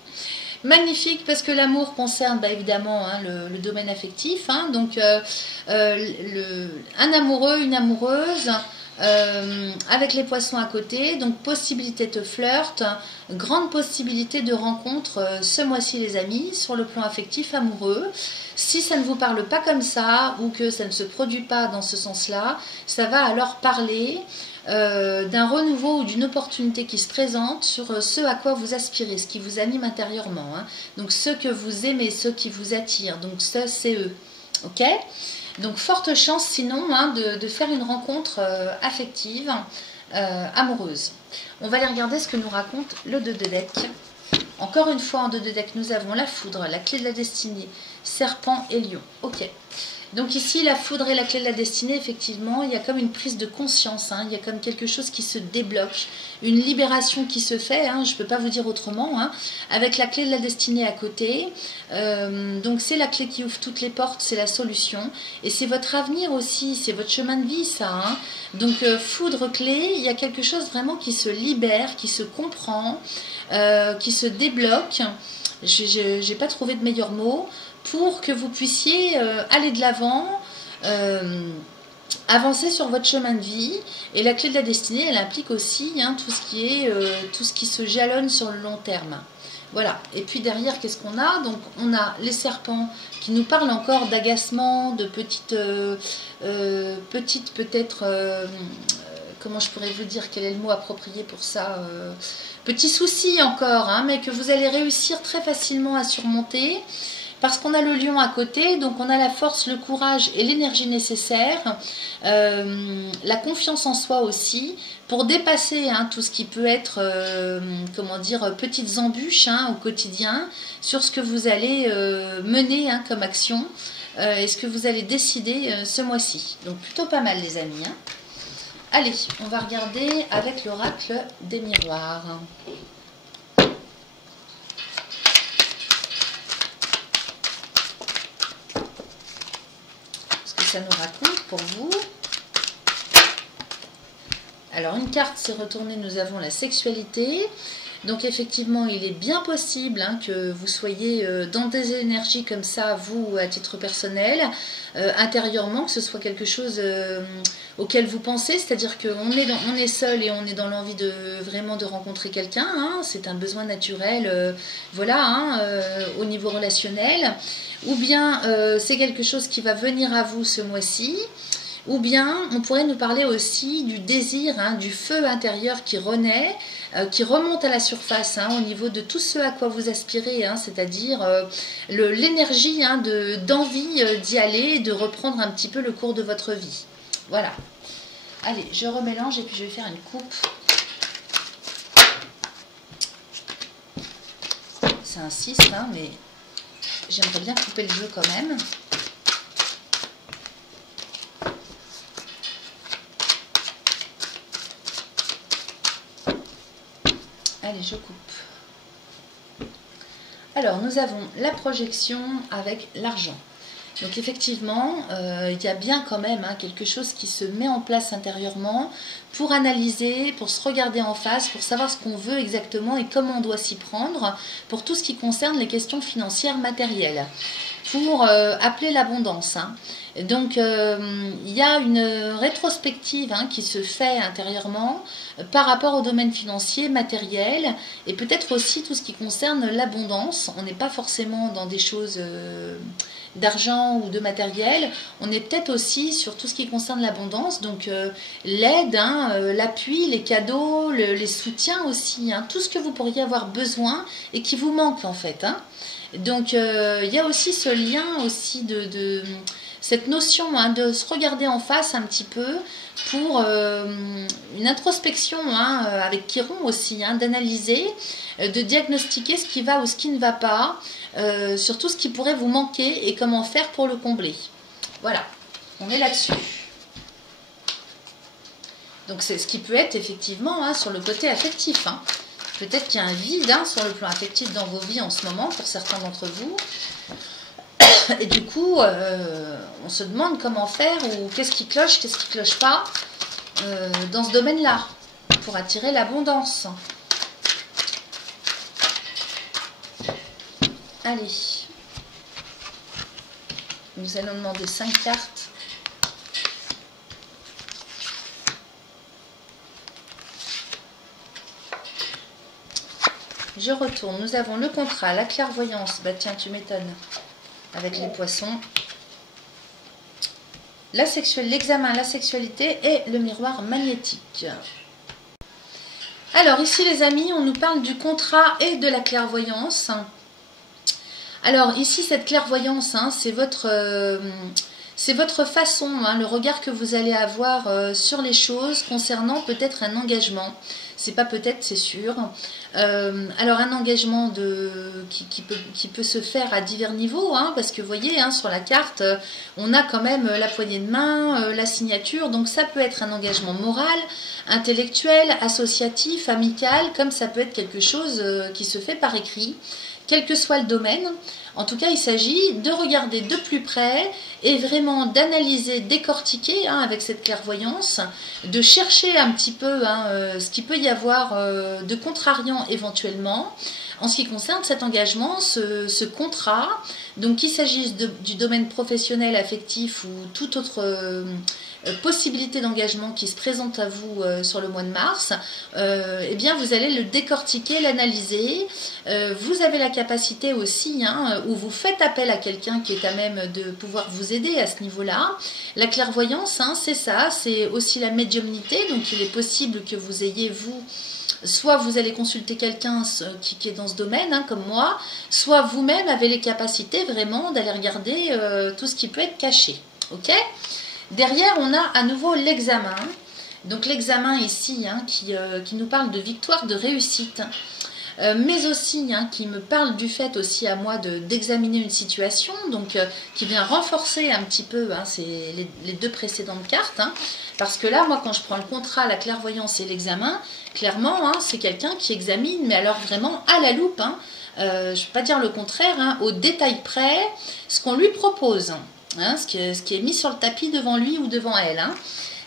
Magnifique parce que l'amour concerne évidemment le domaine affectif. Donc un amoureux, une amoureuse, avec les poissons à côté, donc possibilité de flirt, grande possibilité de rencontre ce mois-ci les amis, sur le plan affectif amoureux. Si ça ne vous parle pas comme ça, ou que ça ne se produit pas dans ce sens-là, ça va alors parler d'un renouveau ou d'une opportunité qui se présente sur ce à quoi vous aspirez, ce qui vous anime intérieurement. Hein. Donc ceux que vous aimez, ceux qui vous attirent, donc ça c'est eux. Ok? Donc forte chance sinon hein, de faire une rencontre affective, amoureuse. On va aller regarder ce que nous raconte le 2 de deck. Encore une fois en 2 de deck nous avons la foudre, la clé de la destinée, serpent et lion. Ok. Donc ici, la foudre et la clé de la destinée, effectivement, il y a comme une prise de conscience, hein, il y a comme quelque chose qui se débloque, une libération qui se fait, hein, je ne peux pas vous dire autrement, hein, avec la clé de la destinée à côté. Donc c'est la clé qui ouvre toutes les portes, c'est la solution. Et c'est votre avenir aussi, c'est votre chemin de vie, ça. Hein. Donc foudre, clé, il y a quelque chose vraiment qui se libère, qui se comprend, qui se débloque. Je n'ai pas trouvé de meilleur mot. Pour que vous puissiez aller de l'avant, avancer sur votre chemin de vie. Et la clé de la destinée, elle implique aussi hein, tout ce qui se jalonne sur le long terme. Voilà. Et puis derrière, qu'est-ce qu'on a? Donc on a les serpents qui nous parlent encore d'agacement, de petites peut-être... comment je pourrais vous dire, quel est le mot approprié pour ça, petits soucis encore, hein, mais que vous allez réussir très facilement à surmonter. Parce qu'on a le lion à côté, donc on a la force, le courage et l'énergie nécessaire, la confiance en soi aussi, pour dépasser hein, tout ce qui peut être, comment dire, petites embûches hein, au quotidien, sur ce que vous allez mener hein, comme action, et ce que vous allez décider ce mois-ci. Donc plutôt pas mal les amis. Hein. Allez, on va regarder avec l'oracle des miroirs. Ça nous raconte pour vous. Alors une carte s'est retournée, nous avons la sexualité. Donc effectivement il est bien possible hein, que vous soyez dans des énergies comme ça, vous à titre personnel, intérieurement, que ce soit quelque chose auquel vous pensez, c'est-à-dire qu'on est seul et on est dans l'envie de vraiment de rencontrer quelqu'un, hein, c'est un besoin naturel, voilà, hein, au niveau relationnel. Ou bien c'est quelque chose qui va venir à vous ce mois-ci, ou bien on pourrait nous parler aussi du désir, hein, du feu intérieur qui renaît, qui remonte à la surface hein, au niveau de tout ce à quoi vous aspirez, hein, c'est-à-dire l'énergie hein, d'envie d'y aller, de reprendre un petit peu le cours de votre vie. Voilà. Allez, je remélange et puis je vais faire une coupe. Ça insiste, hein, mais... j'aimerais bien couper le jeu quand même. Allez, je coupe. Alors, nous avons la projection avec l'argent. Donc effectivement, il y a bien quand même hein, quelque chose qui se met en place intérieurement pour analyser, pour se regarder en face, pour savoir ce qu'on veut exactement et comment on doit s'y prendre pour tout ce qui concerne les questions financières matérielles, pour appeler l'abondance. Hein. Donc il y a une rétrospective hein, qui se fait intérieurement par rapport au domaine financier, matériel, et peut-être aussi tout ce qui concerne l'abondance. On n'est pas forcément dans des choses... d'argent ou de matériel, on est peut-être aussi sur tout ce qui concerne l'abondance, donc l'aide, hein, l'appui, les cadeaux, les soutiens aussi, hein, tout ce que vous pourriez avoir besoin et qui vous manque en fait. Hein. Donc il y a aussi ce lien aussi de cette notion hein, de se regarder en face un petit peu pour une introspection hein, avec Chiron aussi, hein, d'analyser, de diagnostiquer ce qui va ou ce qui ne va pas, sur tout ce qui pourrait vous manquer et comment faire pour le combler. Voilà, on est là-dessus. Donc c'est ce qui peut être effectivement hein, sur le côté affectif. Hein. Peut-être qu'il y a un vide hein, sur le plan affectif dans vos vies en ce moment pour certains d'entre vous. Et du coup, on se demande comment faire ou qu'est-ce qui cloche pas dans ce domaine-là pour attirer l'abondance. Allez, nous allons demander 5 cartes. Je retourne, nous avons le contrat, la clairvoyance, bah tiens tu m'étonnes, avec les poissons. l'examen, la sexualité et le miroir magnétique. Alors ici les amis, on nous parle du contrat et de la clairvoyance. Alors ici cette clairvoyance, hein, c'est votre façon, hein, le regard que vous allez avoir sur les choses concernant peut-être un engagement. C'est pas peut-être, c'est sûr. Alors un engagement qui peut se faire à divers niveaux, hein, parce que vous voyez, hein, sur la carte, on a quand même la poignée de main, la signature, donc ça peut être un engagement moral, intellectuel, associatif, amical, comme ça peut être quelque chose qui se fait par écrit, quel que soit le domaine. En tout cas, il s'agit de regarder de plus près et vraiment d'analyser, décortiquer, hein, avec cette clairvoyance, de chercher un petit peu, hein, ce qu'il peut y avoir de contrariant éventuellement en ce qui concerne cet engagement, ce contrat. Donc qu'il s'agisse du domaine professionnel, affectif ou toute autre possibilité d'engagement qui se présente à vous sur le mois de mars, eh bien vous allez le décortiquer, l'analyser. Vous avez la capacité aussi, hein, où vous faites appel à quelqu'un qui est à même de pouvoir vous aider à ce niveau-là. La clairvoyance, hein, c'est ça, c'est aussi la médiumnité, donc il est possible que vous ayez, vous, soit vous allez consulter quelqu'un qui est dans ce domaine, hein, comme moi, soit vous-même avez les capacités vraiment d'aller regarder tout ce qui peut être caché. Ok ? Derrière, on a à nouveau l'examen. Donc l'examen ici, hein, qui nous parle de victoire, de réussite. Mais aussi, hein, qui me parle du fait aussi à moi d'examiner une situation, donc qui vient renforcer un petit peu, hein, les deux précédentes cartes, hein, parce que là, moi, quand je prends le contrat, la clairvoyance et l'examen, clairement, hein, c'est quelqu'un qui examine, mais alors vraiment à la loupe, hein, je ne vais pas dire le contraire, hein, au détail près, ce qu'on lui propose, hein, ce qui est mis sur le tapis devant lui ou devant elle, hein.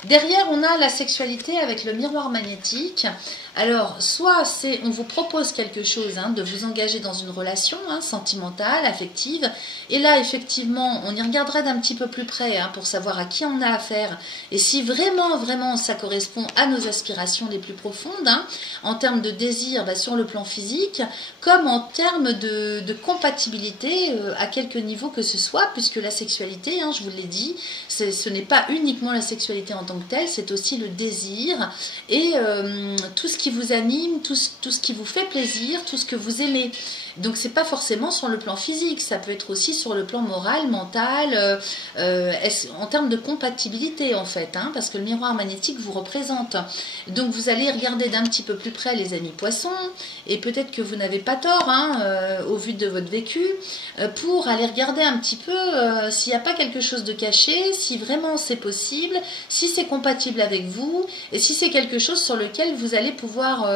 Derrière, on a la sexualité avec le miroir magnétique. Alors, soit on vous propose quelque chose, hein, de vous engager dans une relation, hein, sentimentale, affective. Et là, effectivement, on y regardera d'un petit peu plus près, hein, pour savoir à qui on a affaire. Et si vraiment, vraiment, ça correspond à nos aspirations les plus profondes, hein, en termes de désir, bah, sur le plan physique, comme en termes de compatibilité à quelque niveau que ce soit, puisque la sexualité, hein, je vous l'ai dit, ce n'est pas uniquement la sexualité en tant que telle, c'est aussi le désir et tout ce qui vous anime, tout ce qui vous fait plaisir, tout ce que vous aimez. Donc c'est pas forcément sur le plan physique, ça peut être aussi sur le plan moral, mental, en termes de compatibilité en fait, hein, parce que le miroir magnétique vous représente. Donc vous allez regarder d'un petit peu plus près les amis poissons, et peut-être que vous n'avez pas tort, hein, au vu de votre vécu, pour aller regarder un petit peu s'il n'y a pas quelque chose de caché, si vraiment c'est possible, si c'est compatible avec vous, et si c'est quelque chose sur lequel vous allez pouvoir...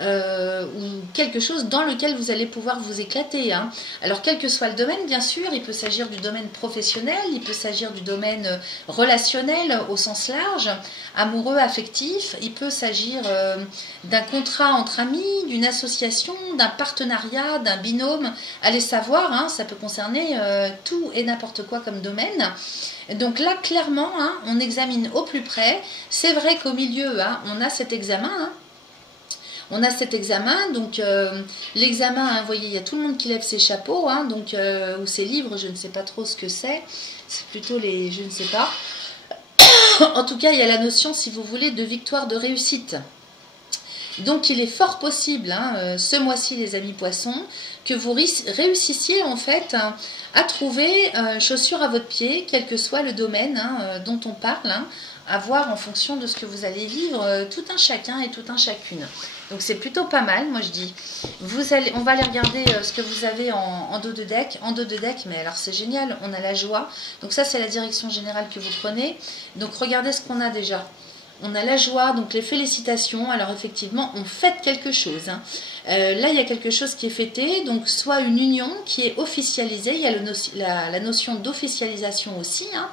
ou quelque chose dans lequel vous allez pouvoir vous éclater, hein. Alors quel que soit le domaine, bien sûr, il peut s'agir du domaine professionnel, il peut s'agir du domaine relationnel au sens large, amoureux, affectif, il peut s'agir d'un contrat entre amis, d'une association, d'un partenariat, d'un binôme, allez savoir, hein, ça peut concerner tout et n'importe quoi comme domaine. Donc là, clairement, hein, on examine au plus près. C'est vrai qu'au milieu, hein, on a cet examen, hein. On a cet examen, donc l'examen, hein, vous voyez, il y a tout le monde qui lève ses chapeaux, hein, donc, ou ses livres, je ne sais pas trop ce que c'est plutôt je ne sais pas. En tout cas, il y a la notion, si vous voulez, de victoire, de réussite. Donc il est fort possible, hein, ce mois-ci les amis poissons, que vous réussissiez en fait à trouver chaussure à votre pied, quel que soit le domaine, hein, dont on parle, hein, à voir en fonction de ce que vous allez vivre, tout un chacun et tout un chacune. Donc c'est plutôt pas mal, moi je dis. On va aller regarder ce que vous avez en dos de deck. En dos de deck, mais alors c'est génial, on a la joie. Donc ça c'est la direction générale que vous prenez. Donc regardez ce qu'on a déjà. On a la joie, donc les félicitations. Alors effectivement, on fête quelque chose, hein. Là, il y a quelque chose qui est fêté, donc soit une union qui est officialisée. Il y a la notion d'officialisation aussi, hein.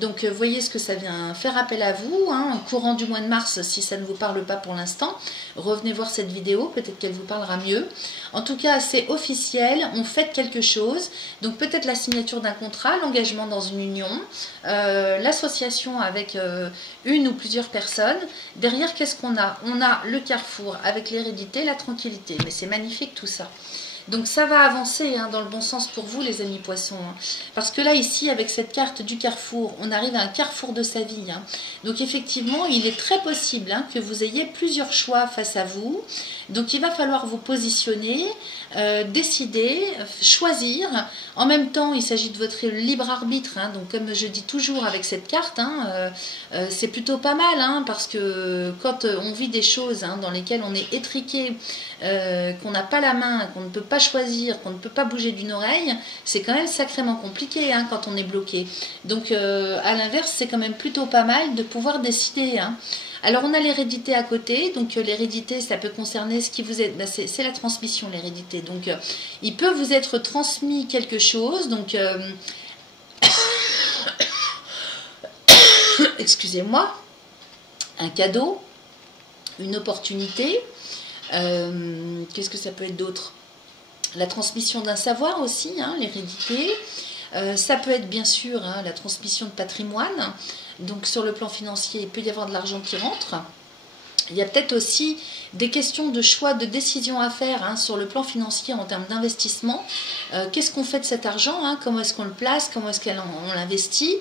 Donc voyez ce que ça vient faire appel à vous, hein, courant du mois de mars. Si ça ne vous parle pas pour l'instant, revenez voir cette vidéo, peut-être qu'elle vous parlera mieux. En tout cas, c'est officiel, on fête quelque chose, donc peut-être la signature d'un contrat, l'engagement dans une union, l'association avec une ou plusieurs personnes. Derrière, qu'est-ce qu'on a? On a le carrefour avec l'hérédité, la tranquillité, mais c'est magnifique tout ça. Donc ça va avancer hein, dans le bon sens pour vous les amis poissons. Hein. Parce que là ici avec cette carte du carrefour, on arrive à un carrefour de sa vie. Hein. Donc effectivement il est très possible hein, que vous ayez plusieurs choix face à vous. Donc il va falloir vous positionner, décider, choisir. En même temps il s'agit de votre libre arbitre. Hein. Donc comme je dis toujours avec cette carte, hein, c'est plutôt pas mal. Hein, parce que quand on vit des choses hein, dans lesquelles on est étriqué, qu'on n'a pas la main, qu'on ne peut pas choisir, qu'on ne peut pas bouger d'une oreille, c'est quand même sacrément compliqué hein, quand on est bloqué. Donc à l'inverse, c'est quand même plutôt pas mal de pouvoir décider. Hein. Alors on a l'hérédité à côté, donc l'hérédité ça peut concerner ce qui vous est, ben, c'est la transmission l'hérédité. Donc il peut vous être transmis quelque chose, donc excusez-moi, un cadeau, une opportunité. Qu'est-ce que ça peut être d'autre? La transmission d'un savoir aussi, hein, l'hérédité. Ça peut être bien sûr hein, la transmission de patrimoine. Donc sur le plan financier, il peut y avoir de l'argent qui rentre. Il y a peut-être aussi des questions de choix, de décision à faire hein, sur le plan financier en termes d'investissement. Qu'est-ce qu'on fait de cet argent hein, comment est-ce qu'on le place? Comment est-ce qu'on l'investit?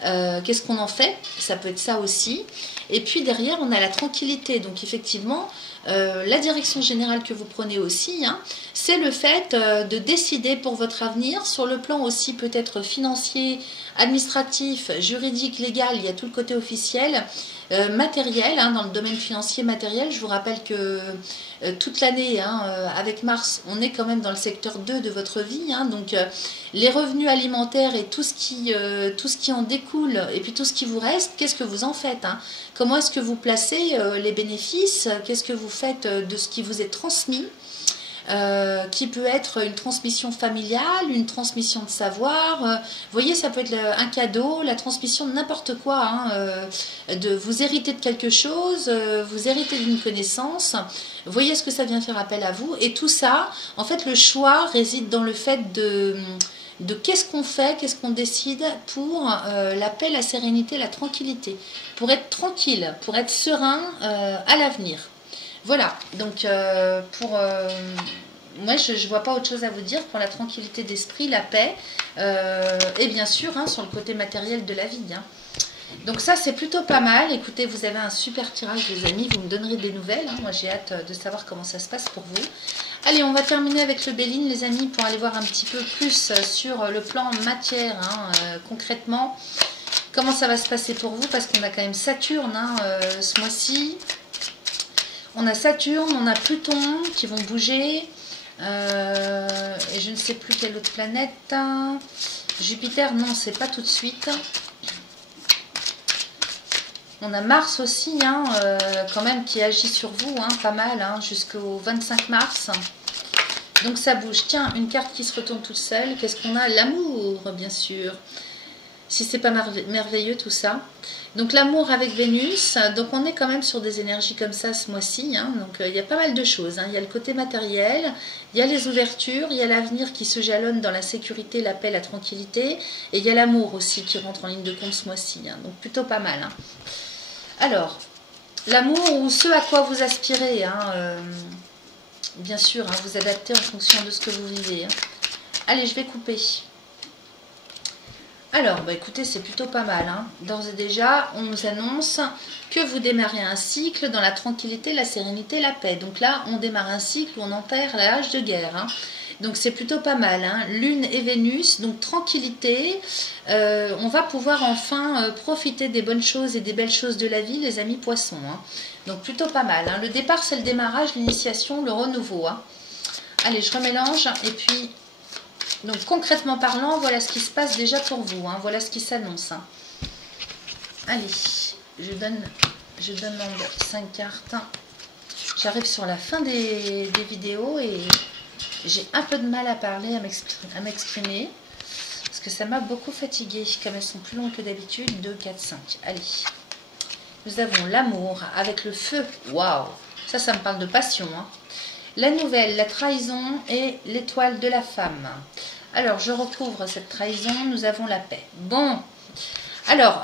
Qu'est-ce qu'on en fait? Ça peut être ça aussi. Et puis derrière, on a la tranquillité. Donc effectivement, la direction générale que vous prenez aussi, hein, c'est le fait de décider pour votre avenir sur le plan aussi peut-être financier, administratif, juridique, légal. Il y a tout le côté officiel. Matériel, hein, dans le domaine financier matériel, je vous rappelle que toute l'année, hein, avec Mars, on est quand même dans le secteur 2 de votre vie, hein, donc les revenus alimentaires et tout ce qui en découle, et puis tout ce qui vous reste, qu'est-ce que vous en faites hein? Comment est-ce que vous placez les bénéfices? Qu'est-ce que vous faites de ce qui vous est transmis? Qui peut être une transmission familiale, une transmission de savoir. Vous voyez, ça peut être un cadeau, la transmission de n'importe quoi. Hein, de vous hériter de quelque chose, vous héritez d'une connaissance. Vous voyez ce que ça vient faire appel à vous. Et tout ça, en fait, le choix réside dans le fait de qu'est-ce qu'on fait, qu'est-ce qu'on décide pour la paix, la sérénité, la tranquillité. Pour être tranquille, pour être serein à l'avenir. Voilà, donc moi je ne vois pas autre chose à vous dire pour la tranquillité d'esprit, la paix, et bien sûr hein, sur le côté matériel de la vie. Hein. Donc ça c'est plutôt pas mal. Écoutez, vous avez un super tirage les amis, vous me donnerez des nouvelles. Hein. Moi j'ai hâte de savoir comment ça se passe pour vous. Allez, on va terminer avec le Béline les amis pour aller voir un petit peu plus sur le plan matière, hein, concrètement. Comment ça va se passer pour vous parce qu'on a quand même Saturne hein, ce mois-ci. On a Saturne, on a Pluton qui vont bouger. Et je ne sais plus quelle autre planète. Jupiter, non, c'est pas tout de suite. On a Mars aussi, hein, quand même, qui agit sur vous, hein, pas mal, hein, jusqu'au 25 mars. Donc ça bouge. Tiens, une carte qui se retourne toute seule. Qu'est-ce qu'on a? L'amour, bien sûr. Si c'est pas merveilleux tout ça. Donc l'amour avec Vénus, donc on est quand même sur des énergies comme ça ce mois-ci, hein. Donc il y a pas mal de choses, hein. Il y a le côté matériel, il y a les ouvertures, il y a l'avenir qui se jalonne dans la sécurité, la paix, la tranquillité, et il y a l'amour aussi qui rentre en ligne de compte ce mois-ci, hein. Donc plutôt pas mal. Hein. Alors, l'amour ou ce à quoi vous aspirez, hein, bien sûr, hein, vous adaptez en fonction de ce que vous vivez. Hein. Allez, je vais couper. Alors, bah écoutez, c'est plutôt pas mal. Hein. D'ores et déjà, on nous annonce que vous démarrez un cycle dans la tranquillité, la sérénité, la paix. Donc là, on démarre un cycle où on enterre l'âge de guerre. Hein. Donc c'est plutôt pas mal. Hein. Lune et Vénus, donc tranquillité. On va pouvoir enfin profiter des bonnes choses et des belles choses de la vie, les amis poissons. Hein. Donc plutôt pas mal. Hein. Le départ, c'est le démarrage, l'initiation, le renouveau. Hein. Allez, je remélange et puis... Donc concrètement parlant, voilà ce qui se passe déjà pour vous, hein. Voilà ce qui s'annonce. Hein. Allez, je donne 5 cartes. J'arrive sur la fin des vidéos et j'ai un peu de mal à parler, à m'exprimer. Parce que ça m'a beaucoup fatiguée, comme elles sont plus longues que d'habitude. 2, 4, 5. Allez. Nous avons l'amour avec le feu. Waouh! Ça me parle de passion, hein. La nouvelle, la trahison et l'étoile de la femme. Alors, je recouvre cette trahison. Nous avons la paix. Bon. Alors,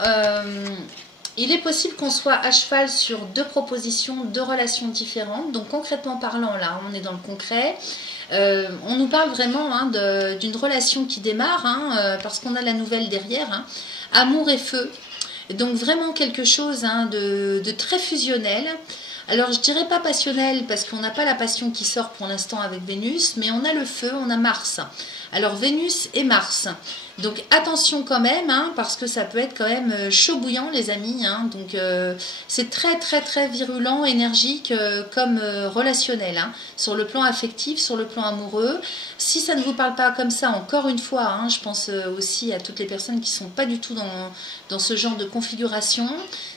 il est possible qu'on soit à cheval sur deux propositions, deux relations différentes. Donc, concrètement parlant, là, on est dans le concret. On nous parle vraiment hein, d'une relation qui démarre, hein, parce qu'on a la nouvelle derrière, hein, amour et feu. Donc vraiment quelque chose hein, de très fusionnel. Alors je dirais pas passionnel parce qu'on n'a pas la passion qui sort pour l'instant avec Vénus, mais on a le feu, on a Mars. Alors Vénus et Mars. Donc attention quand même, hein, parce que ça peut être quand même chaud bouillant les amis. Hein, donc c'est très virulent, énergique comme relationnel. Hein, sur le plan affectif, sur le plan amoureux. Si ça ne vous parle pas comme ça, encore une fois, hein, je pense aussi à toutes les personnes qui ne sont pas du tout dans ce genre de configuration.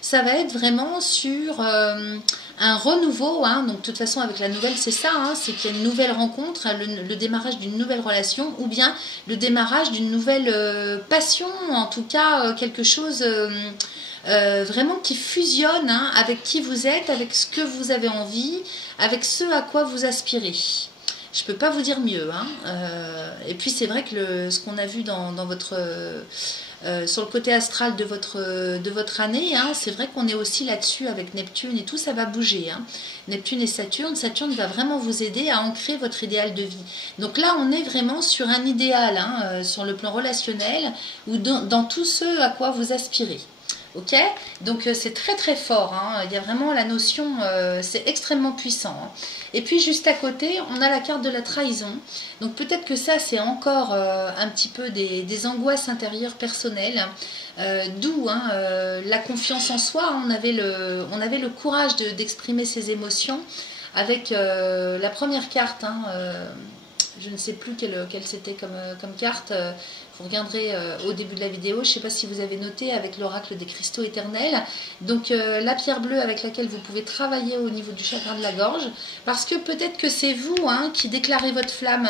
Ça va être vraiment sur un renouveau. Hein, donc de toute façon avec la nouvelle c'est ça, hein, c'est qu'il y a une nouvelle rencontre, le démarrage d'une nouvelle relation ou bien le démarrage d'une nouvelle passion, en tout cas quelque chose vraiment qui fusionne hein, avec qui vous êtes, avec ce que vous avez envie, avec ce à quoi vous aspirez. Je peux pas vous dire mieux. Hein. Et puis c'est vrai que ce qu'on a vu dans votre sur le côté astral de votre année, hein, c'est vrai qu'on est aussi là-dessus avec Neptune et tout, ça va bouger. Hein. Neptune et Saturne, Saturne va vraiment vous aider à ancrer votre idéal de vie. Donc là, on est vraiment sur un idéal, hein, sur le plan relationnel, ou dans tout ce à quoi vous aspirez. Ok, donc c'est très fort, hein. Il y a vraiment la notion, c'est extrêmement puissant. Hein. Et puis juste à côté, on a la carte de la trahison. Donc peut-être que ça, c'est encore un petit peu des angoisses intérieures personnelles, d'où hein, la confiance en soi. On avait le courage d'exprimer ses émotions avec la première carte. Hein, je ne sais plus quelle c'était comme carte. Vous regarderez au début de la vidéo, je ne sais pas si vous avez noté, avec l'oracle des cristaux éternels. Donc la pierre bleue avec laquelle vous pouvez travailler au niveau du chakra de la gorge. Parce que peut-être que c'est vous hein, qui déclarez votre flamme.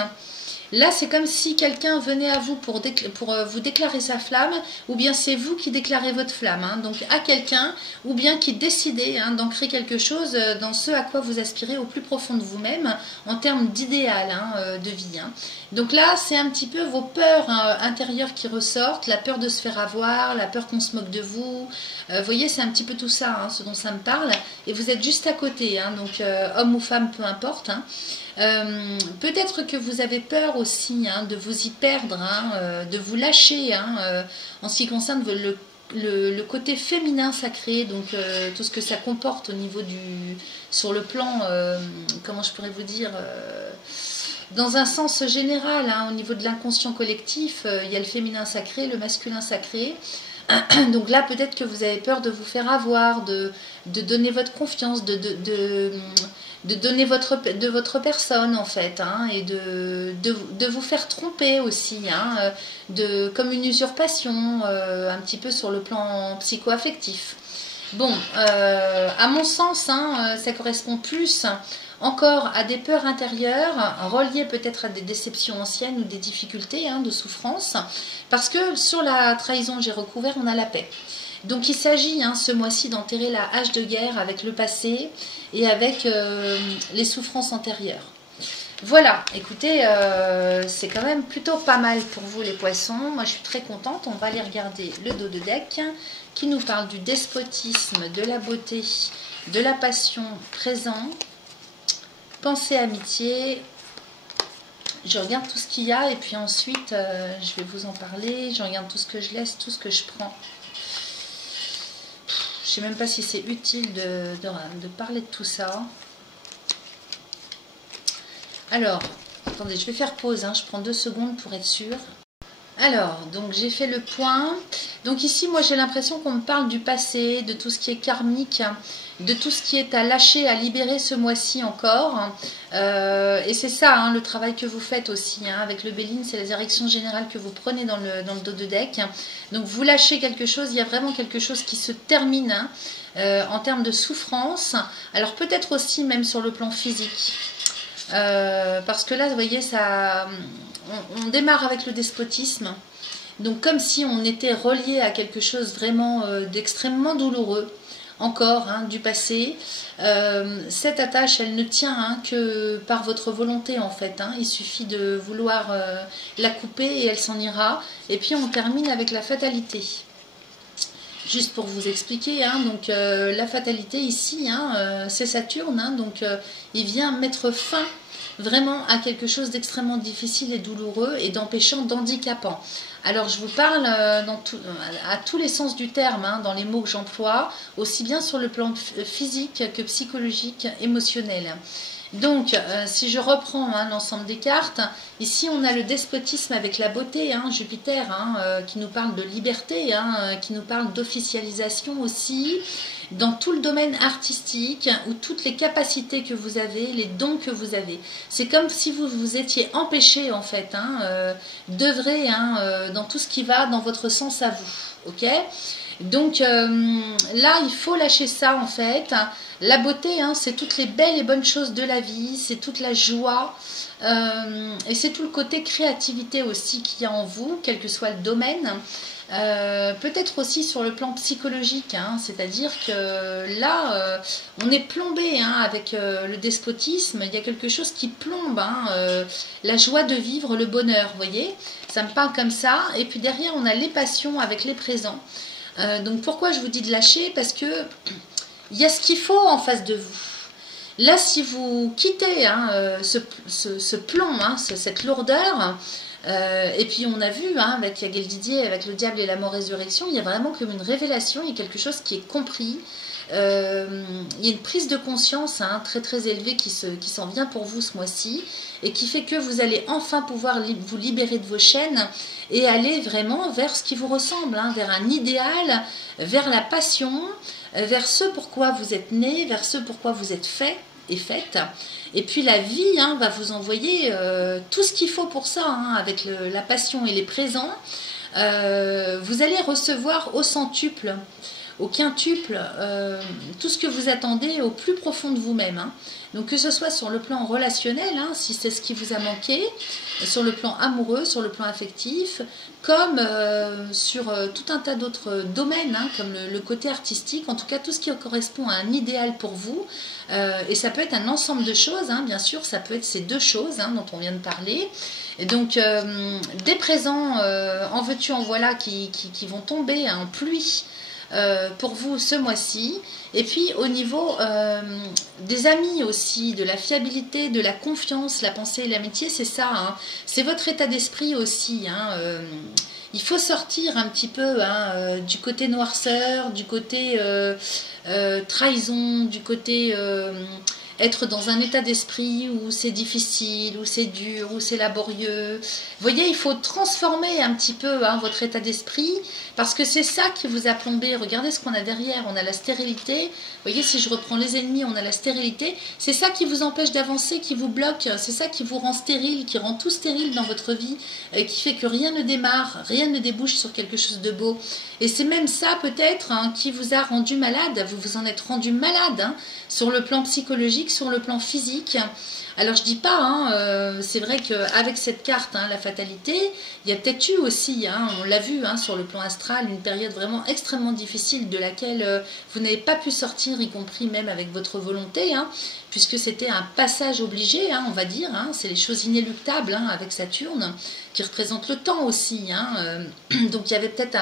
Là, c'est comme si quelqu'un venait à vous pour vous déclarer sa flamme, ou bien c'est vous qui déclarez votre flamme, hein, donc à quelqu'un, ou bien qui décidez hein, d'ancrer quelque chose dans ce à quoi vous aspirez au plus profond de vous-même, en termes d'idéal hein, de vie. Hein. Donc là, c'est un petit peu vos peurs intérieures qui ressortent, la peur de se faire avoir, la peur qu'on se moque de vous. Vous voyez, c'est un petit peu tout ça, hein, ce dont ça me parle. Et vous êtes juste à côté, hein, donc homme ou femme, peu importe. Hein. Peut-être que vous avez peur aussi hein, de vous y perdre, hein, de vous lâcher hein, en ce qui concerne le côté féminin sacré, donc tout ce que ça comporte au niveau sur le plan, comment je pourrais vous dire, dans un sens général, hein, au niveau de l'inconscient collectif, il y a le féminin sacré, le masculin sacré. Donc là, peut-être que vous avez peur de vous faire avoir, de donner votre confiance, de donner votre personne en fait, hein, et de vous faire tromper aussi, hein, comme une usurpation, un petit peu sur le plan psycho-affectif. Bon, à mon sens, hein, ça correspond plus encore à des peurs intérieures, reliées peut-être à des déceptions anciennes ou des difficultés hein, de souffrance, parce que sur la trahison j'ai recouvert, on a la paix. Donc il s'agit hein, ce mois-ci d'enterrer la hache de guerre avec le passé et avec les souffrances antérieures. Voilà, écoutez, c'est quand même plutôt pas mal pour vous les poissons. Moi je suis très contente, on va aller regarder le dos de deck qui nous parle du despotisme, de la beauté, de la passion présent, pensée, amitié. Je regarde tout ce qu'il y a et puis ensuite je vais vous en parler. Je regarde tout ce que je laisse, tout ce que je prends. Je ne sais même pas si c'est utile de parler de tout ça. Alors, attendez, je vais faire pause, hein, je prends 2 secondes pour être sûre. Alors, donc j'ai fait le point. Donc ici, moi j'ai l'impression qu'on me parle du passé, de tout ce qui est karmique, de tout ce qui est à lâcher, à libérer ce mois-ci encore. Et c'est ça, hein, le travail que vous faites aussi hein, avec le Béline, c'est la direction générale que vous prenez dans le dos de deck. Donc vous lâchez quelque chose, il y a vraiment quelque chose qui se termine hein, en termes de souffrance. Alors peut-être aussi même sur le plan physique. Parce que là, vous voyez, on démarre avec le despotisme. Donc comme si on était relié à quelque chose vraiment d'extrêmement douloureux, encore, hein, du passé. Cette attache, elle ne tient hein, que par votre volonté en fait. Hein. Il suffit de vouloir la couper et elle s'en ira. Et puis on termine avec la fatalité. Juste pour vous expliquer, hein, donc la fatalité ici, hein, c'est Saturne, hein, donc il vient mettre fin vraiment à quelque chose d'extrêmement difficile et douloureux et d'empêchant, d'handicapant. Alors je vous parle à tous les sens du terme, hein, dans les mots que j'emploie, aussi bien sur le plan physique que psychologique, émotionnel. Donc, si je reprends hein, l'ensemble des cartes, ici on a le despotisme avec la beauté, hein, Jupiter, hein, qui nous parle de liberté, hein, qui nous parle d'officialisation aussi, dans tout le domaine artistique, ou toutes les capacités que vous avez, les dons que vous avez. C'est comme si vous vous étiez empêché en fait, hein, d'œuvrer hein, dans tout ce qui va dans votre sens à vous, ok ? Donc là, il faut lâcher ça en fait. La beauté, hein, c'est toutes les belles et bonnes choses de la vie, c'est toute la joie et c'est tout le côté créativité aussi qu'il y a en vous, quel que soit le domaine. Peut-être aussi sur le plan psychologique, hein, c'est-à-dire que là, on est plombé hein, avec le despotisme, il y a quelque chose qui plombe hein, la joie de vivre, le bonheur, vous voyez, ça me parle comme ça. Et puis derrière, on a les passions avec les présents. Donc pourquoi je vous dis de lâcher? Parce que il y a ce qu'il faut en face de vous. Là, si vous quittez hein, ce plomb, hein, cette lourdeur, et puis on a vu hein, avec Yael Didier, avec le diable et la mort résurrection, il y a vraiment comme une révélation, il y a quelque chose qui est compris. Il y a une prise de conscience hein, très très élevée qui s'en vient pour vous ce mois-ci et qui fait que vous allez enfin pouvoir vous libérer de vos chaînes et aller vraiment vers ce qui vous ressemble, hein, vers un idéal, vers la passion, vers ce pourquoi vous êtes né, vers ce pourquoi vous êtes fait et faite. Et puis la vie hein, va vous envoyer tout ce qu'il faut pour ça, hein, avec la passion et les présents. Vous allez recevoir au centuple, au quintuple, tout ce que vous attendez au plus profond de vous-même. Hein. Donc que ce soit sur le plan relationnel, hein, si c'est ce qui vous a manqué, sur le plan amoureux, sur le plan affectif, comme sur tout un tas d'autres domaines, hein, comme le côté artistique, en tout cas tout ce qui correspond à un idéal pour vous. Et ça peut être un ensemble de choses, hein, bien sûr, ça peut être ces deux choses hein, dont on vient de parler. Et donc des présents en veux-tu en voilà qui vont tomber en pluie pour vous ce mois-ci. Et puis au niveau des amis aussi, de la fiabilité, de la confiance, la pensée et l'amitié, c'est ça, hein. C'est votre état d'esprit aussi, hein. Il faut sortir un petit peu hein, du côté noirceur, du côté trahison, du côté être dans un état d'esprit où c'est difficile, où c'est dur, où c'est laborieux. Vous voyez, il faut transformer un petit peu hein, votre état d'esprit, parce que c'est ça qui vous a plombé. Regardez ce qu'on a derrière, on a la stérilité. Vous voyez, si je reprends les ennemis, on a la stérilité. C'est ça qui vous empêche d'avancer, qui vous bloque, c'est ça qui vous rend stérile, qui rend tout stérile dans votre vie, qui fait que rien ne démarre, rien ne débouche sur quelque chose de beau. Et c'est même ça peut-être hein, qui vous a rendu malade, vous vous en êtes rendu malade hein, sur le plan psychologique, sur le plan physique. Alors je dis pas, hein, c'est vrai qu'avec cette carte, hein, la fatalité, il y a peut-être eu aussi, hein, on l'a vu hein, sur le plan astral, une période vraiment extrêmement difficile de laquelle vous n'avez pas pu sortir, y compris même avec votre volonté, hein, puisque c'était un passage obligé, hein, on va dire, hein, c'est les choses inéluctables hein, avec Saturne, qui représente le temps aussi. Hein, donc il y avait peut-être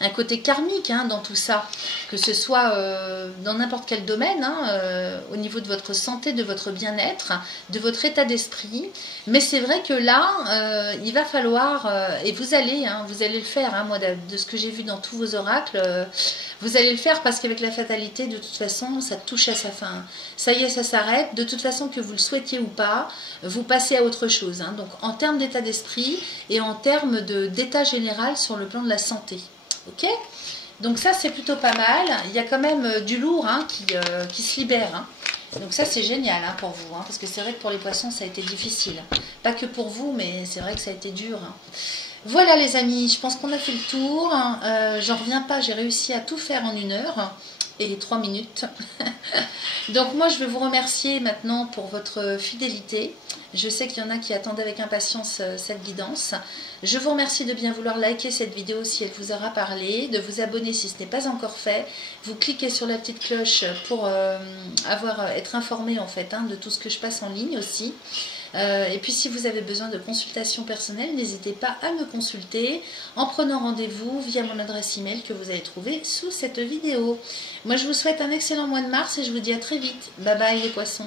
un côté karmique hein, dans tout ça, que ce soit dans n'importe quel domaine, hein, au niveau de votre santé, de votre bien-être, de votre état d'esprit. Mais c'est vrai que là, il va falloir, et vous allez le faire, hein, moi de ce que j'ai vu dans tous vos oracles, vous allez le faire parce qu'avec la fatalité, de toute façon, ça touche à sa fin. Ça y est, ça s'arrête. De toute façon, que vous le souhaitiez ou pas, vous passez à autre chose. Hein. Donc en termes d'état d'esprit et en termes d'état général sur le plan de la santé. Ok ? Donc ça, c'est plutôt pas mal. Il y a quand même du lourd hein, qui se libère. Hein. Donc ça, c'est génial hein, pour vous. Hein, parce que c'est vrai que pour les poissons, ça a été difficile. Pas que pour vous, mais c'est vrai que ça a été dur. Hein. Voilà les amis, je pense qu'on a fait le tour. J'en reviens pas, j'ai réussi à tout faire en 1 heure et 3 minutes. Donc moi je vais vous remercier maintenant pour votre fidélité. Je sais qu'il y en a qui attendent avec impatience cette guidance. Je vous remercie de bien vouloir liker cette vidéo si elle vous aura parlé, de vous abonner si ce n'est pas encore fait. Vous cliquez sur la petite cloche pour être informé en fait hein, de tout ce que je passe en ligne aussi. Et puis si vous avez besoin de consultation personnelle, n'hésitez pas à me consulter en prenant rendez-vous via mon adresse email que vous allez trouver sous cette vidéo. Moi je vous souhaite un excellent mois de mars et je vous dis à très vite. Bye bye les poissons.